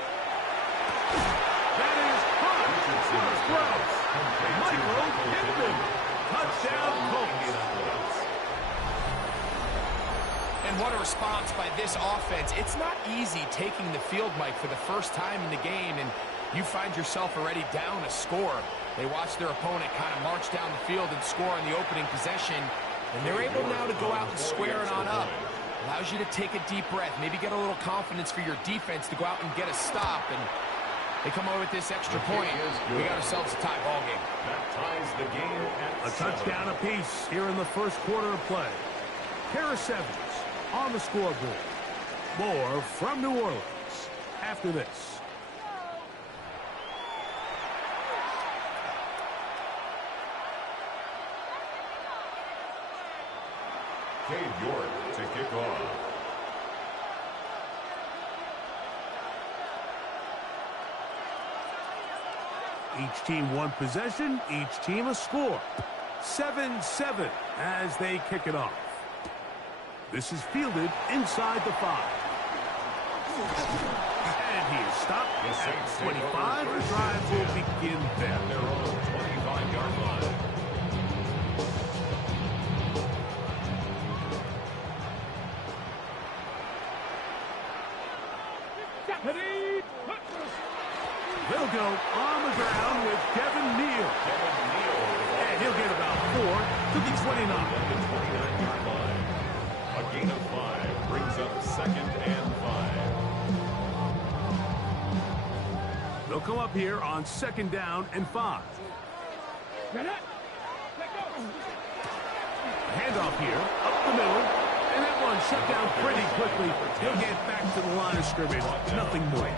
That is caught. Michael Pittman. Touchdown, Colts. And what a response by this offense. It's not easy taking the field, Mike, for the first time in the game, and you find yourself already down a score. They watch their opponent kind of march down the field and score on the opening possession, and they're able now to go out and square it on up. Allows you to take a deep breath, maybe get a little confidence for your defense to go out and get a stop, and they come away with this extra point. We got ourselves a tie ball game. That ties the game at a touchdown apiece here in the first quarter of play. Harris Evans on the scoreboard. More from New Orleans after this. Cade York to kick off. Each team one possession, each team a score. 7-7 as they kick it off. This is fielded inside the 5. And he is stopped at 25. The drive will begin there. They're on the 25-yard line. They'll go on the ground with Kevin Neal. And he'll get about 4 to the 29. A gain of 5 brings up second and 5. They'll come up here on second down and 5. Handoff here, up the middle, and that one shut down pretty quickly. He'll get back to the line of scrimmage, nothing more.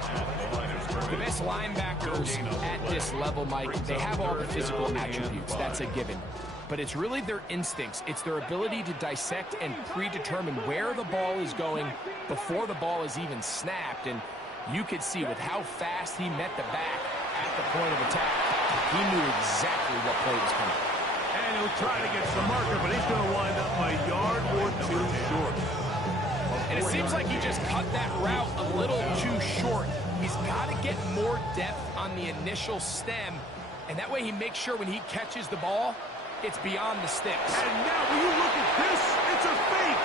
The best linebackers at this level, Mike, they have all the physical attributes. That's a given. But it's really their instincts. It's their ability to dissect and predetermine where the ball is going before the ball is even snapped. And you could see with how fast he met the back at the point of attack, he knew exactly what play was coming. And he'll try to get some marker, but he's going to wind up a yard or 2 short. And it seems like he just cut that route a little too short. He's got to get more depth on the initial stem, and that way he makes sure when he catches the ball, it's beyond the sticks. And now when you look at this, it's a fake.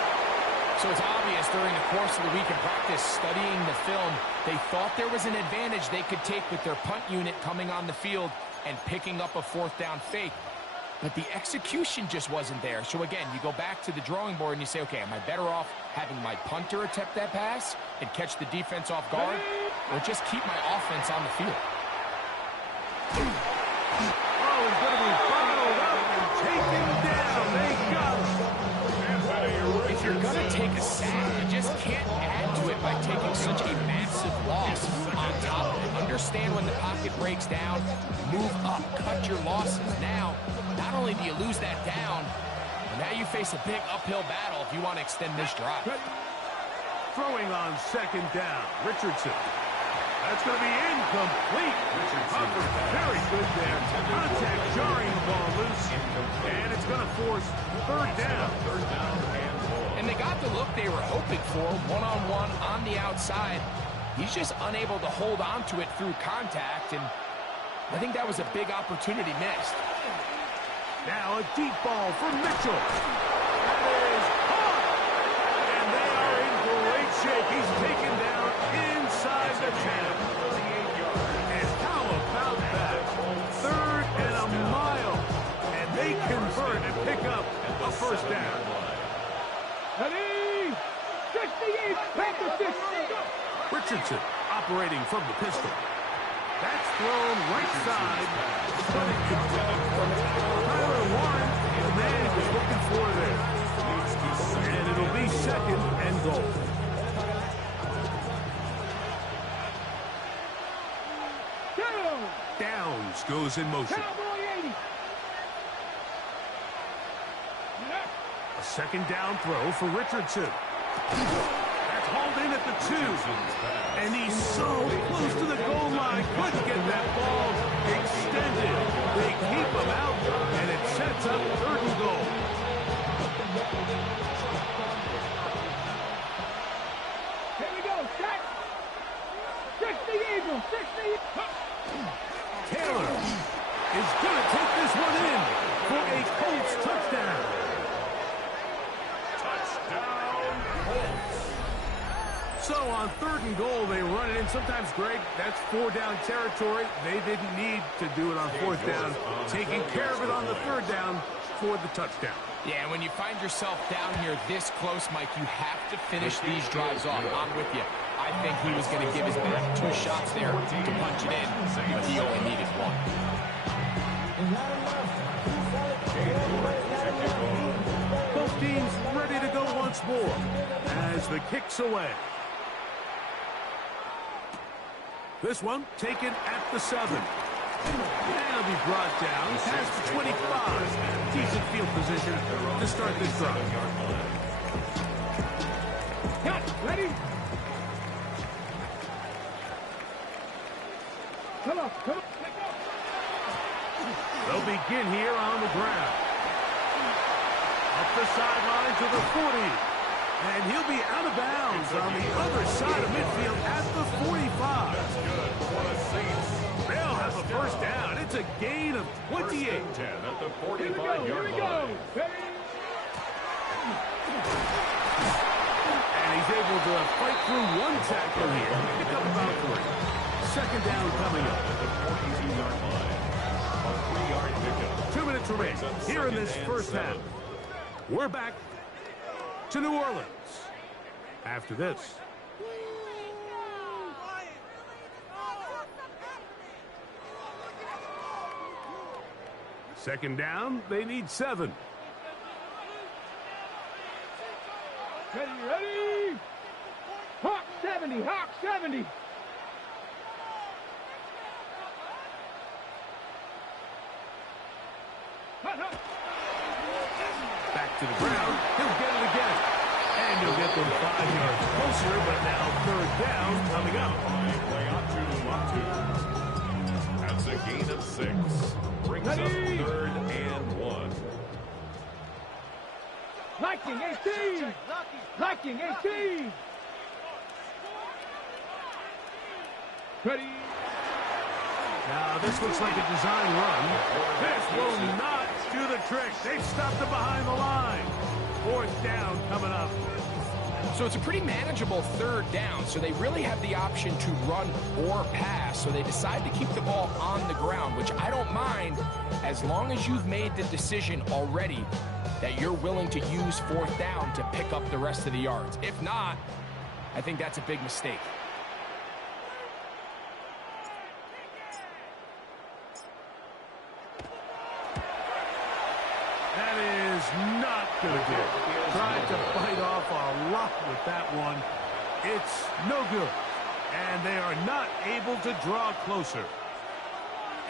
So it's obvious during the course of the week in practice, studying the film, they thought there was an advantage they could take with their punt unit coming on the field and picking up a 4th down fake. But the execution just wasn't there. So again, you go back to the drawing board and you say, okay, am I better off having my punter attempt that pass and catch the defense off guard, or just keep my offense on the field? Oh, he's going to be bottled up and taken down. They got him. If you're going to take a sack, you just can't add to it by taking such a massive loss on top of it. Understand when the pocket breaks down, move up, cut your losses. Now, not only do you lose that down, but now you face a big uphill battle if you want to extend this drive. Throwing on second down, Richardson. That's going to be incomplete. Richardson, very good there. Contact jarring the ball loose, and it's going to force 3rd down. And they got the look they were hoping for, one-on-one on the outside. He's just unable to hold on to it through contact, and I think that was a big opportunity missed. Now a deep ball for Mitchell. That is caught. And they are in great shape. He's taken down inside the 10. And how about that? 3rd and a mile. And they convert and pick up a 1st down. Ready? 68, Panthers. Richardson operating from the pistol. That's thrown right side. But it Tyler Warren, the man he was looking for there. And it'll be 2nd and goal. offense goes in motion. Cowboy 80. A second down throw for Richardson. That's hauled in at the 2. And he's so close to the goal line. Couldn't get that ball extended. They keep him out, and it sets up 3rd and goal. Here we go, set. 60 Eagles, 60. Taylor is going to take this one in for a Colts touchdown. Touchdown, Colts. So on 3rd and goal, they run it in. Sometimes, Greg, that's 4-down territory. They didn't need to do it on 4th down. Taking care of it on the 3rd down for the touchdown. Yeah, and when you find yourself down here this close, Mike, you have to finish these drives off. I'm with you. I think he was going to give his back 2 shots there to punch it in, but he only needed 1. Both teams ready to go once more as the kick's away. This one taken at the 7. And he'll be brought down past the 25. Decent field position to start this drive. Cut, ready? Come on, come on. They'll begin here on the ground. Up the sideline to the 40. And he'll be out of bounds on the other side of midfield at the 45. That's good for the Saints. They'll have a first down. It's a gain of 28. 10 at the Here we go, 45-yard line. Ready? And he's able to fight through 1 tackle here. Pick up about 3. Second down coming up. At the 42-yard line. A 3-yard pickup. 2 minutes remaining here in this first half. We're back to New Orleans after this. Second down, they need 7. Ready, ready? Hawk 70, Hawk 70. Back to the ground. He'll get it again. And he'll get them 5 yards closer, but now 3rd down coming up. That's a gain of 6. Brings up 3rd and 1. Liking 18. Liking 18. Ready? Now, this looks like a design run. This will not do the trick. They've stopped it behind the line. 4th down coming up. So it's a pretty manageable 3rd down, so they really have the option to run or pass, so they decide to keep the ball on the ground, which I don't mind as long as you've made the decision already that you're willing to use 4th down to pick up the rest of the yards. If not, I think that's a big mistake. That is not going to do it. Tried to fight off a lot with that one. It's no good. And they are not able to draw closer.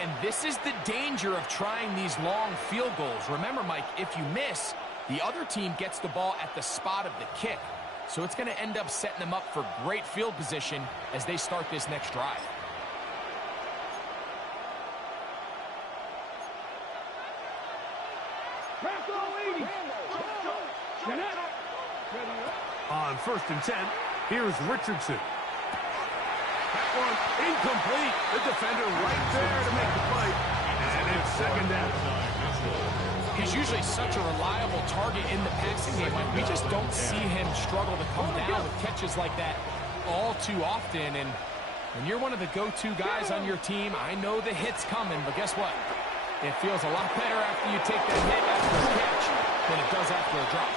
And this is the danger of trying these long field goals. Remember, Mike, if you miss, the other team gets the ball at the spot of the kick. So it's going to end up setting them up for great field position as they start this next drive. On 1st and 10, here's Richardson. That one incomplete. The defender right there to make the play. And it's 2nd down. He's usually such a reliable target in the passing game. Like, we just don't see him struggle to come down with catches like that all too often. And when you're one of the go-to guys on your team, I know the hit's coming, but guess what? It feels a lot better after you take that hit after a catch than it does after a drop.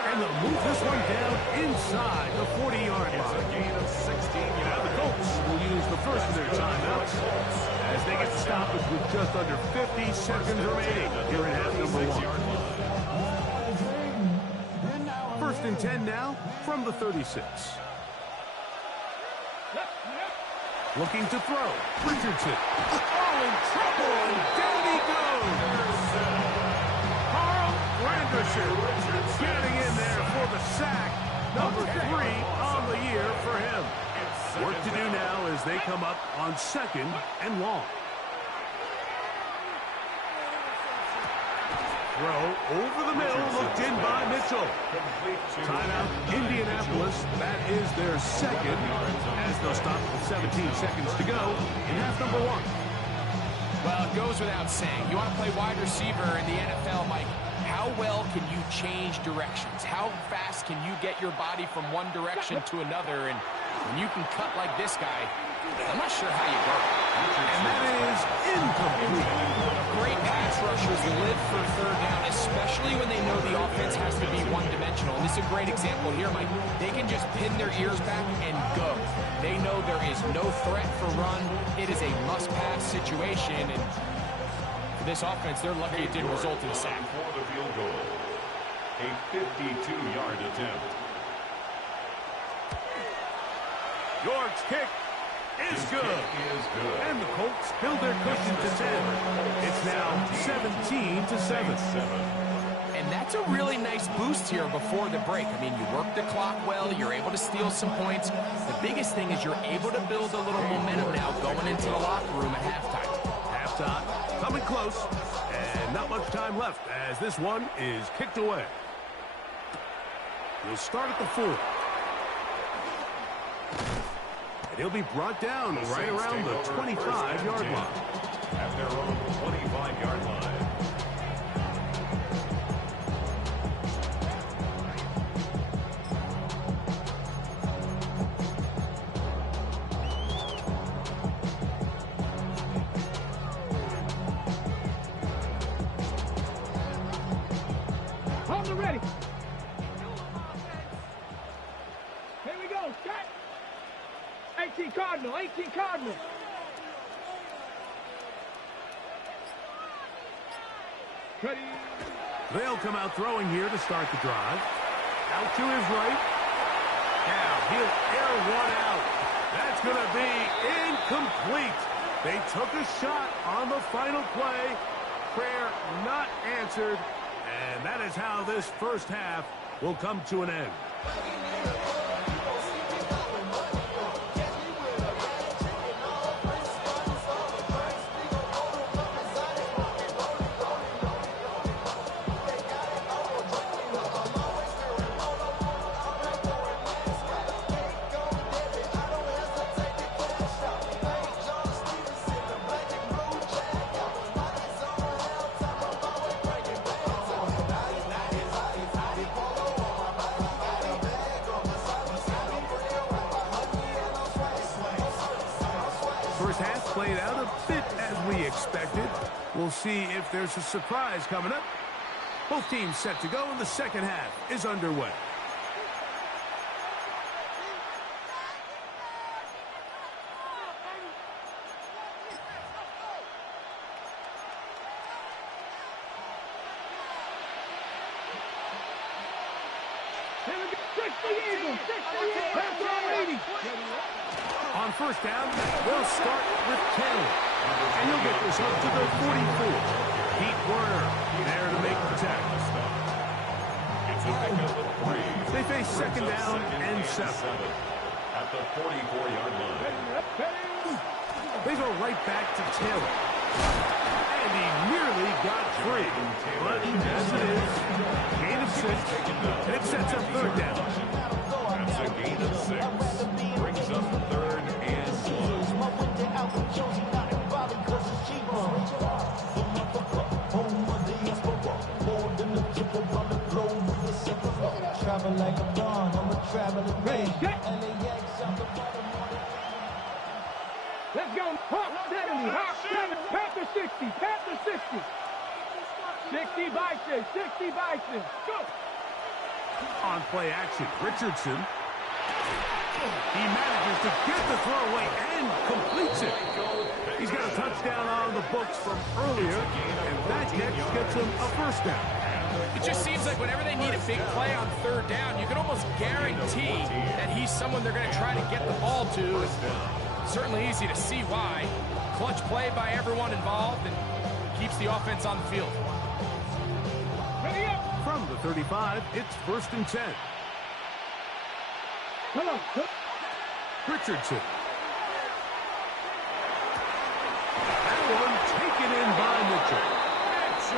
And they'll move this one down inside the 40-yard line. It's a gain of 16 yards. Now the Colts will use the first of their timeouts as they get stoppage with just under 50 seconds remaining here in half number 1. 1st and 10 now from the 36. Looking to throw. Richardson. Oh, in trouble, and down he goes. Carl Granderson getting in there for the sack. Number 3 on the year for him. Work to do now as they come up on 2nd and long. Throw over the middle, looked in by Mitchell. Timeout, Indianapolis. That is their 2nd, as they'll stop with 17 seconds to go in half number 1. Well, it goes without saying. You want to play wide receiver in the NFL, Mike. How well can you change directions? How fast can you get your body from one direction to another? And when you can cut like this guy, I'm not sure how you go. And that is incomplete. Great pass rushers live for third down, especially when they know the offense has to be one-dimensional. And this is a great example here, Mike. They can just pin their ears back and go. They know there is no threat for run. It is a must-pass situation. And for this offense, they're lucky it didn't result in a sack. For the field goal, a 52-yard attempt. York's kick is good. And the Colts build their cushion to 10. It's now 17-7. And that's a really nice boost here before the break. I mean, you work the clock well. You're able to steal some points. The biggest thing is you're able to build a little momentum now going into the locker room at halftime. Halftime coming close, and not much time left as this one is kicked away. We'll start at the 4. And he'll be brought down right around the 25-yard line. At their own 25-yard line. Hold it ready. Here we go. Set. 18 Cardinal. 18 Cardinal. Ready. They'll come out throwing here to start the drive. Out to his right. Now he'll air one out. That's going to be incomplete. They took a shot on the final play. Prayer not answered. And that is how this first half will come to an end. First half played out a bit as we expected. We'll see if there's a surprise coming up. Both teams set to go, and the second half is underway. On first down, they'll start with Taylor. And he'll get this up to the 44. Pete Werner there to make the tackle. They face second down and 7. At the 44-yard line. They go right back to Taylor. And he nearly got free. But as it is, gain of 6. And it sets up third down. That's a gain of 6. Brings up third and long. Travel like a dawn, I'm a traveling man. Let's go. Hawk 70. Hawk 70. Panther 60. Panther 60. 60 Bison. 60 Bison. Go. On play action, Richardson. He manages to get the throw away and completes it. He's got a touchdown on the books from earlier, and that catch gets him a first down. It just seems like whenever they need a big play on third down, you can almost guarantee that he's someone they're going to try to get the ball to. Certainly easy to see why. Clutch play by everyone involved and keeps the offense on the field. From the 35, it's 1st and 10. Richardson. That one taken in by Mitchell.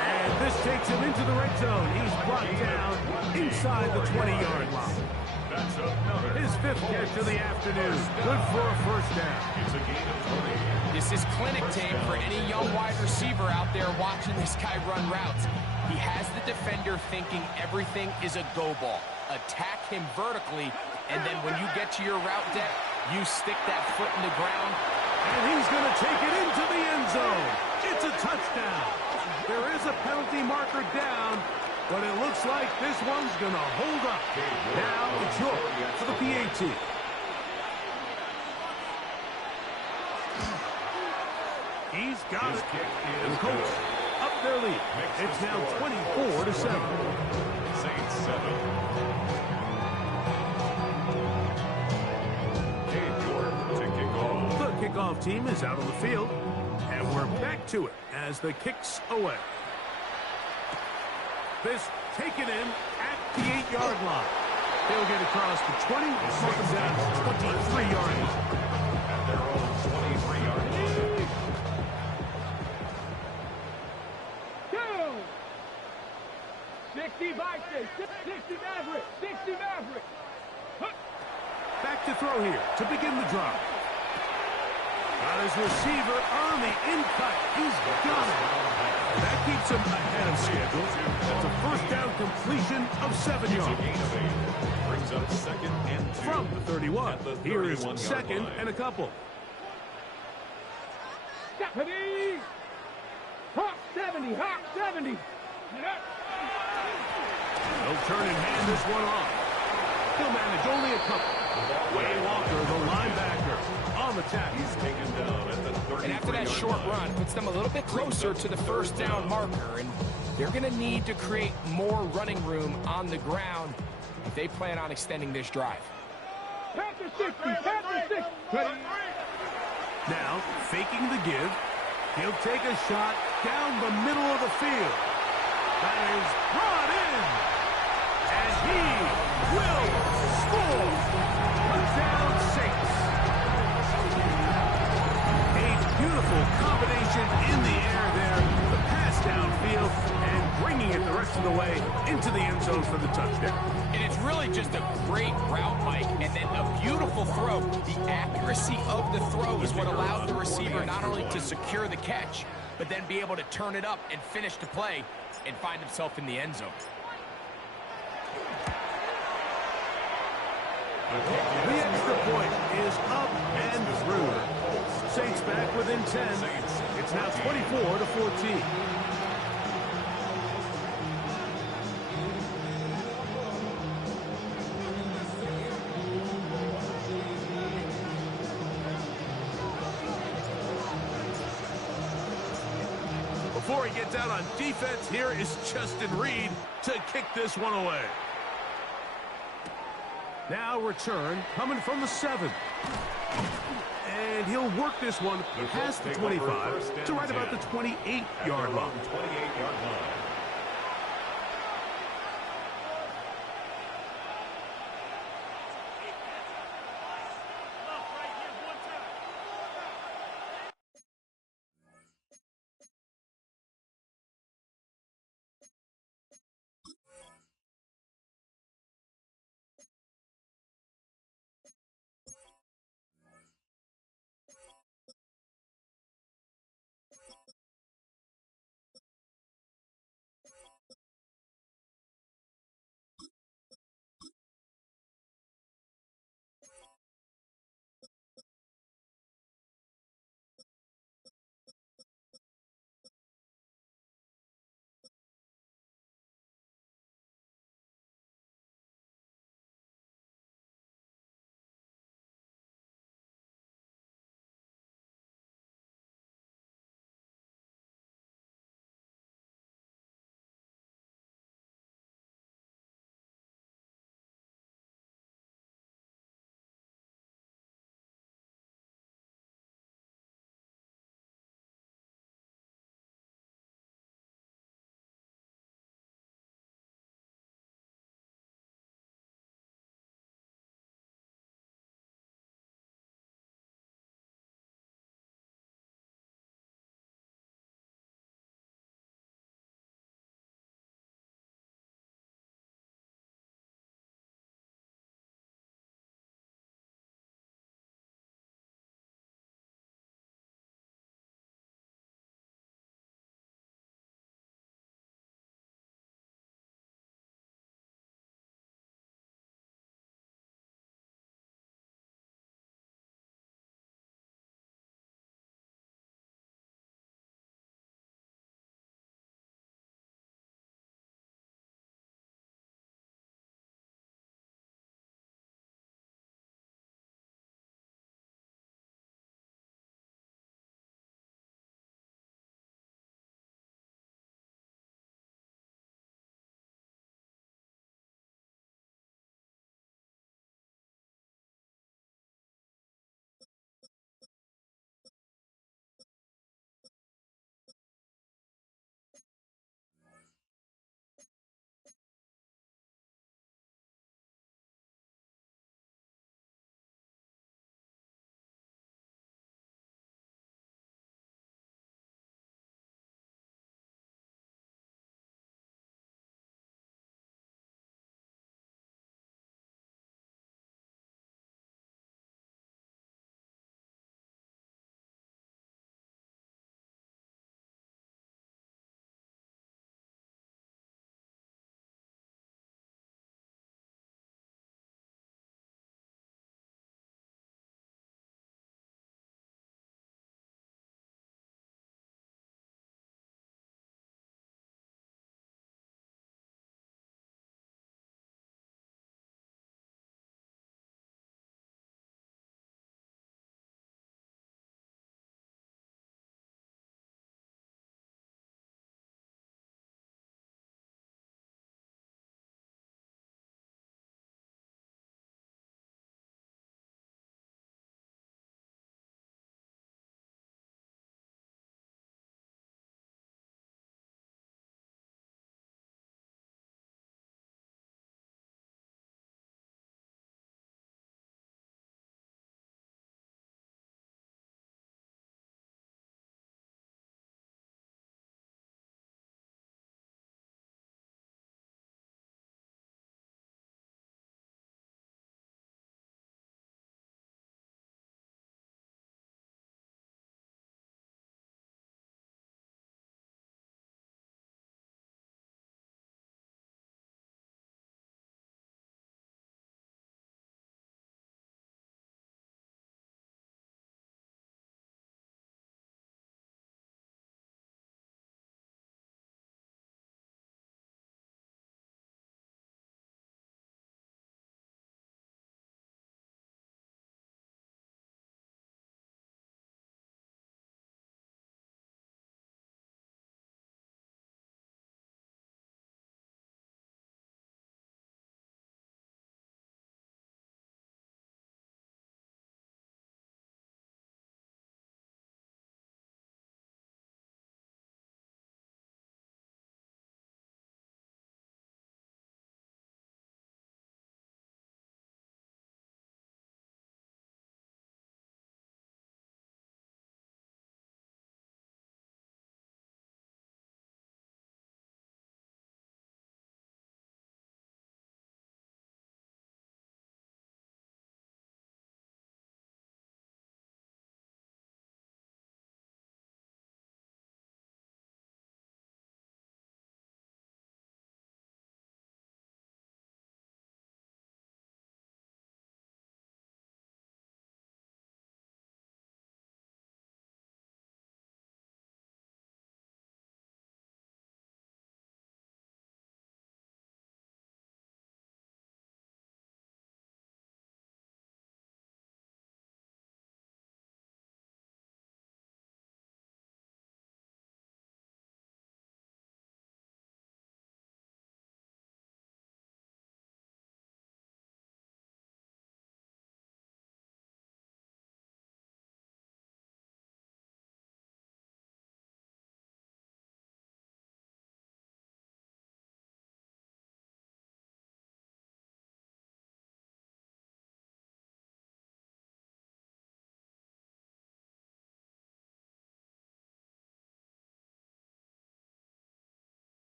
And this takes him into the red zone. He's brought down inside the 20-yard line. His 5th catch of the afternoon. Good for a first down. It's a gain of 20. This is clinic tape for any young wide receiver out there watching this guy run routes. He has the defender thinking everything is a go ball. Attack him vertically, and then when you get to your route depth, you stick that foot in the ground. And he's going to take it into the end zone. It's a touchdown. There is a penalty marker down, but it looks like this one's going to hold up. Now it's York for the PAT. He's got it. And the Colts up their lead. It's now 24-7. Saints 7. Dave York to kick off. The kickoff team is out on the field, and we're back to it as the kick's away. This taken in at the 8-yard line. They'll get across the 20, mark them down to 23-yard line. At their own 23-yard line. 60 Vikings, 60 Maverick, 60 Maverick. Back to throw here to begin the drive. Got his receiver on the in-cut. He's got it. That keeps him ahead of schedule. That's a first down completion of 7 yards. Brings up 2nd and 2. From the 31. Here is 2nd and a couple. Hawk 70, Hawk 70. They'll turn and hand this one off. He'll manage only a couple. Way Walker, the linebacker, on the tackle. He's taken down at the 33-yard And after that short run, puts them a little bit closer to the first down marker, and they're going to need to create more running room on the ground if they plan on extending this drive. Panther 60, Panther 60. Now, faking the give, he'll take a shot down the middle of the field. That is brought in, and he will score. Touchdown Saints. A beautiful combination in the air there, the pass downfield, and bringing it the rest of the way into the end zone for the touchdown. And it's really just a great route, Mike, and then a beautiful throw. The accuracy of the throw is what allowed the receiver not only to secure the catch, but then be able to turn it up and finish the play and find himself in the end zone. The extra point is up and through. Saints back within 10. It's now 24-14. Before he gets out on defense, here is Justin Reed to kick this one away. Now return coming from the 7. And he'll work this one past the 25 to right about the 28-yard line. 28-yard line.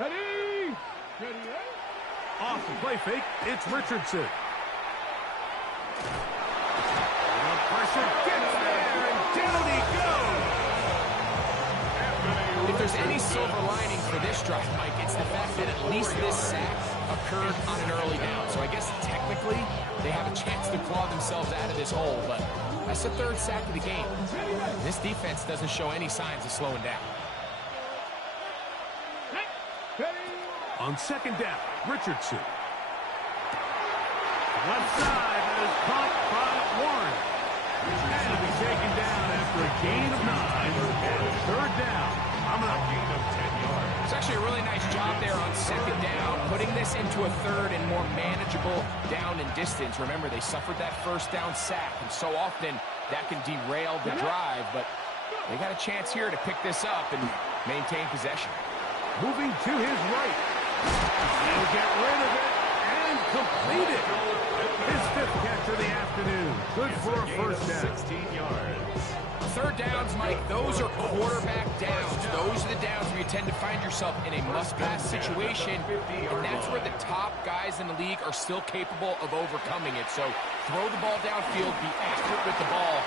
Ready? Ready, Off the play fake, it's Richardson. The pressure gets there, and down he goes. If there's any silver lining for this drive, Mike, it's the fact that at least this sack occurred on an early down. So I guess technically they have a chance to claw themselves out of this hole, but that's the third sack of the game. This defense doesn't show any signs of slowing down. On second down, Richardson. Left side is caught by Warren. And he'll be taken down after a gain of 9 and third down. I'm a gain of 10 yards. It's actually a really nice job there on second down, putting this into a third and more manageable down and distance. Remember, they suffered that first down sack, and so often that can derail the drive, but they got a chance here to pick this up and maintain possession. Moving to his right. He'll get rid of it and complete it. His fifth catch of the afternoon. Good for a first down. 16 yards. Third downs, Mike, those are quarterback downs. Those are the downs where you tend to find yourself in a must-pass situation, and that's where the top guys in the league are still capable of overcoming it. So throw the ball downfield, be accurate with the ball.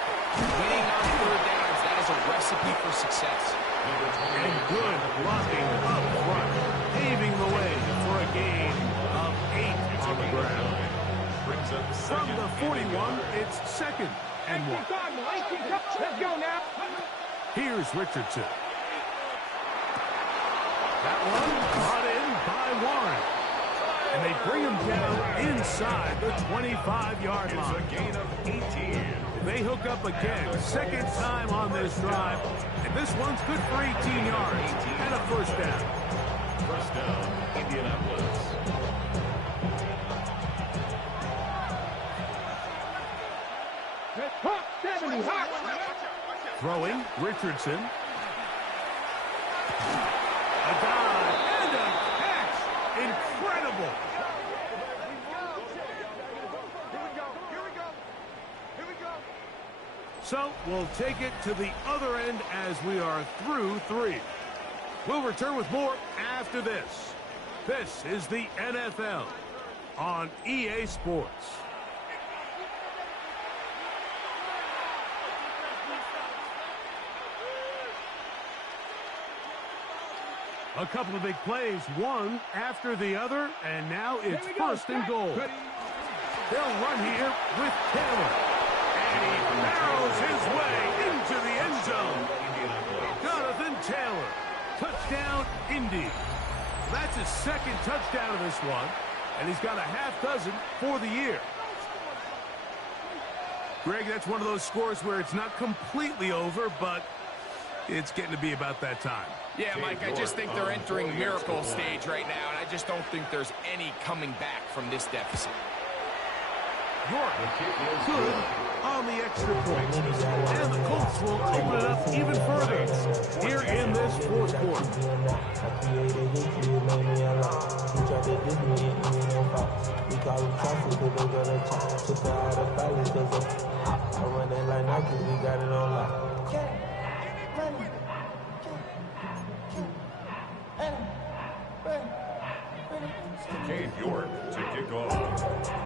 Winning on third downs, that is a recipe for success. And good blocking up front, paving the way for a gain of 8 on the ground. From the 41, it's second and 1. Let's go now. Here's Richardson. That one brought in by Warren. And they bring him down inside the 25-yard line. It's a gain of 18. They hook up again, second time on this drive. And this one's good for 18 yards and a first down. First down, Indianapolis. Hop, 70, hop. Throwing, Richardson. A dive and a catch. Incredible. So we'll take it to the other end as we are through 3. We'll return with more after this. This is the NFL on EA Sports. A couple of big plays, one after the other, and now it's first and goal. They'll run here with Taylor. And he barrels his way into the end zone. Jonathan Taylor, touchdown, Indy. That's his second touchdown of this one, and he's got a half dozen for the year. Greg, that's one of those scores where it's not completely over, but it's getting to be about that time. Yeah, Mike, I just think they're entering miracle stage right now, and I just don't think there's any coming back from this deficit. York, good on the extra point. And the Colts will open it up even further here in this fourth quarter. Cade York to kick off.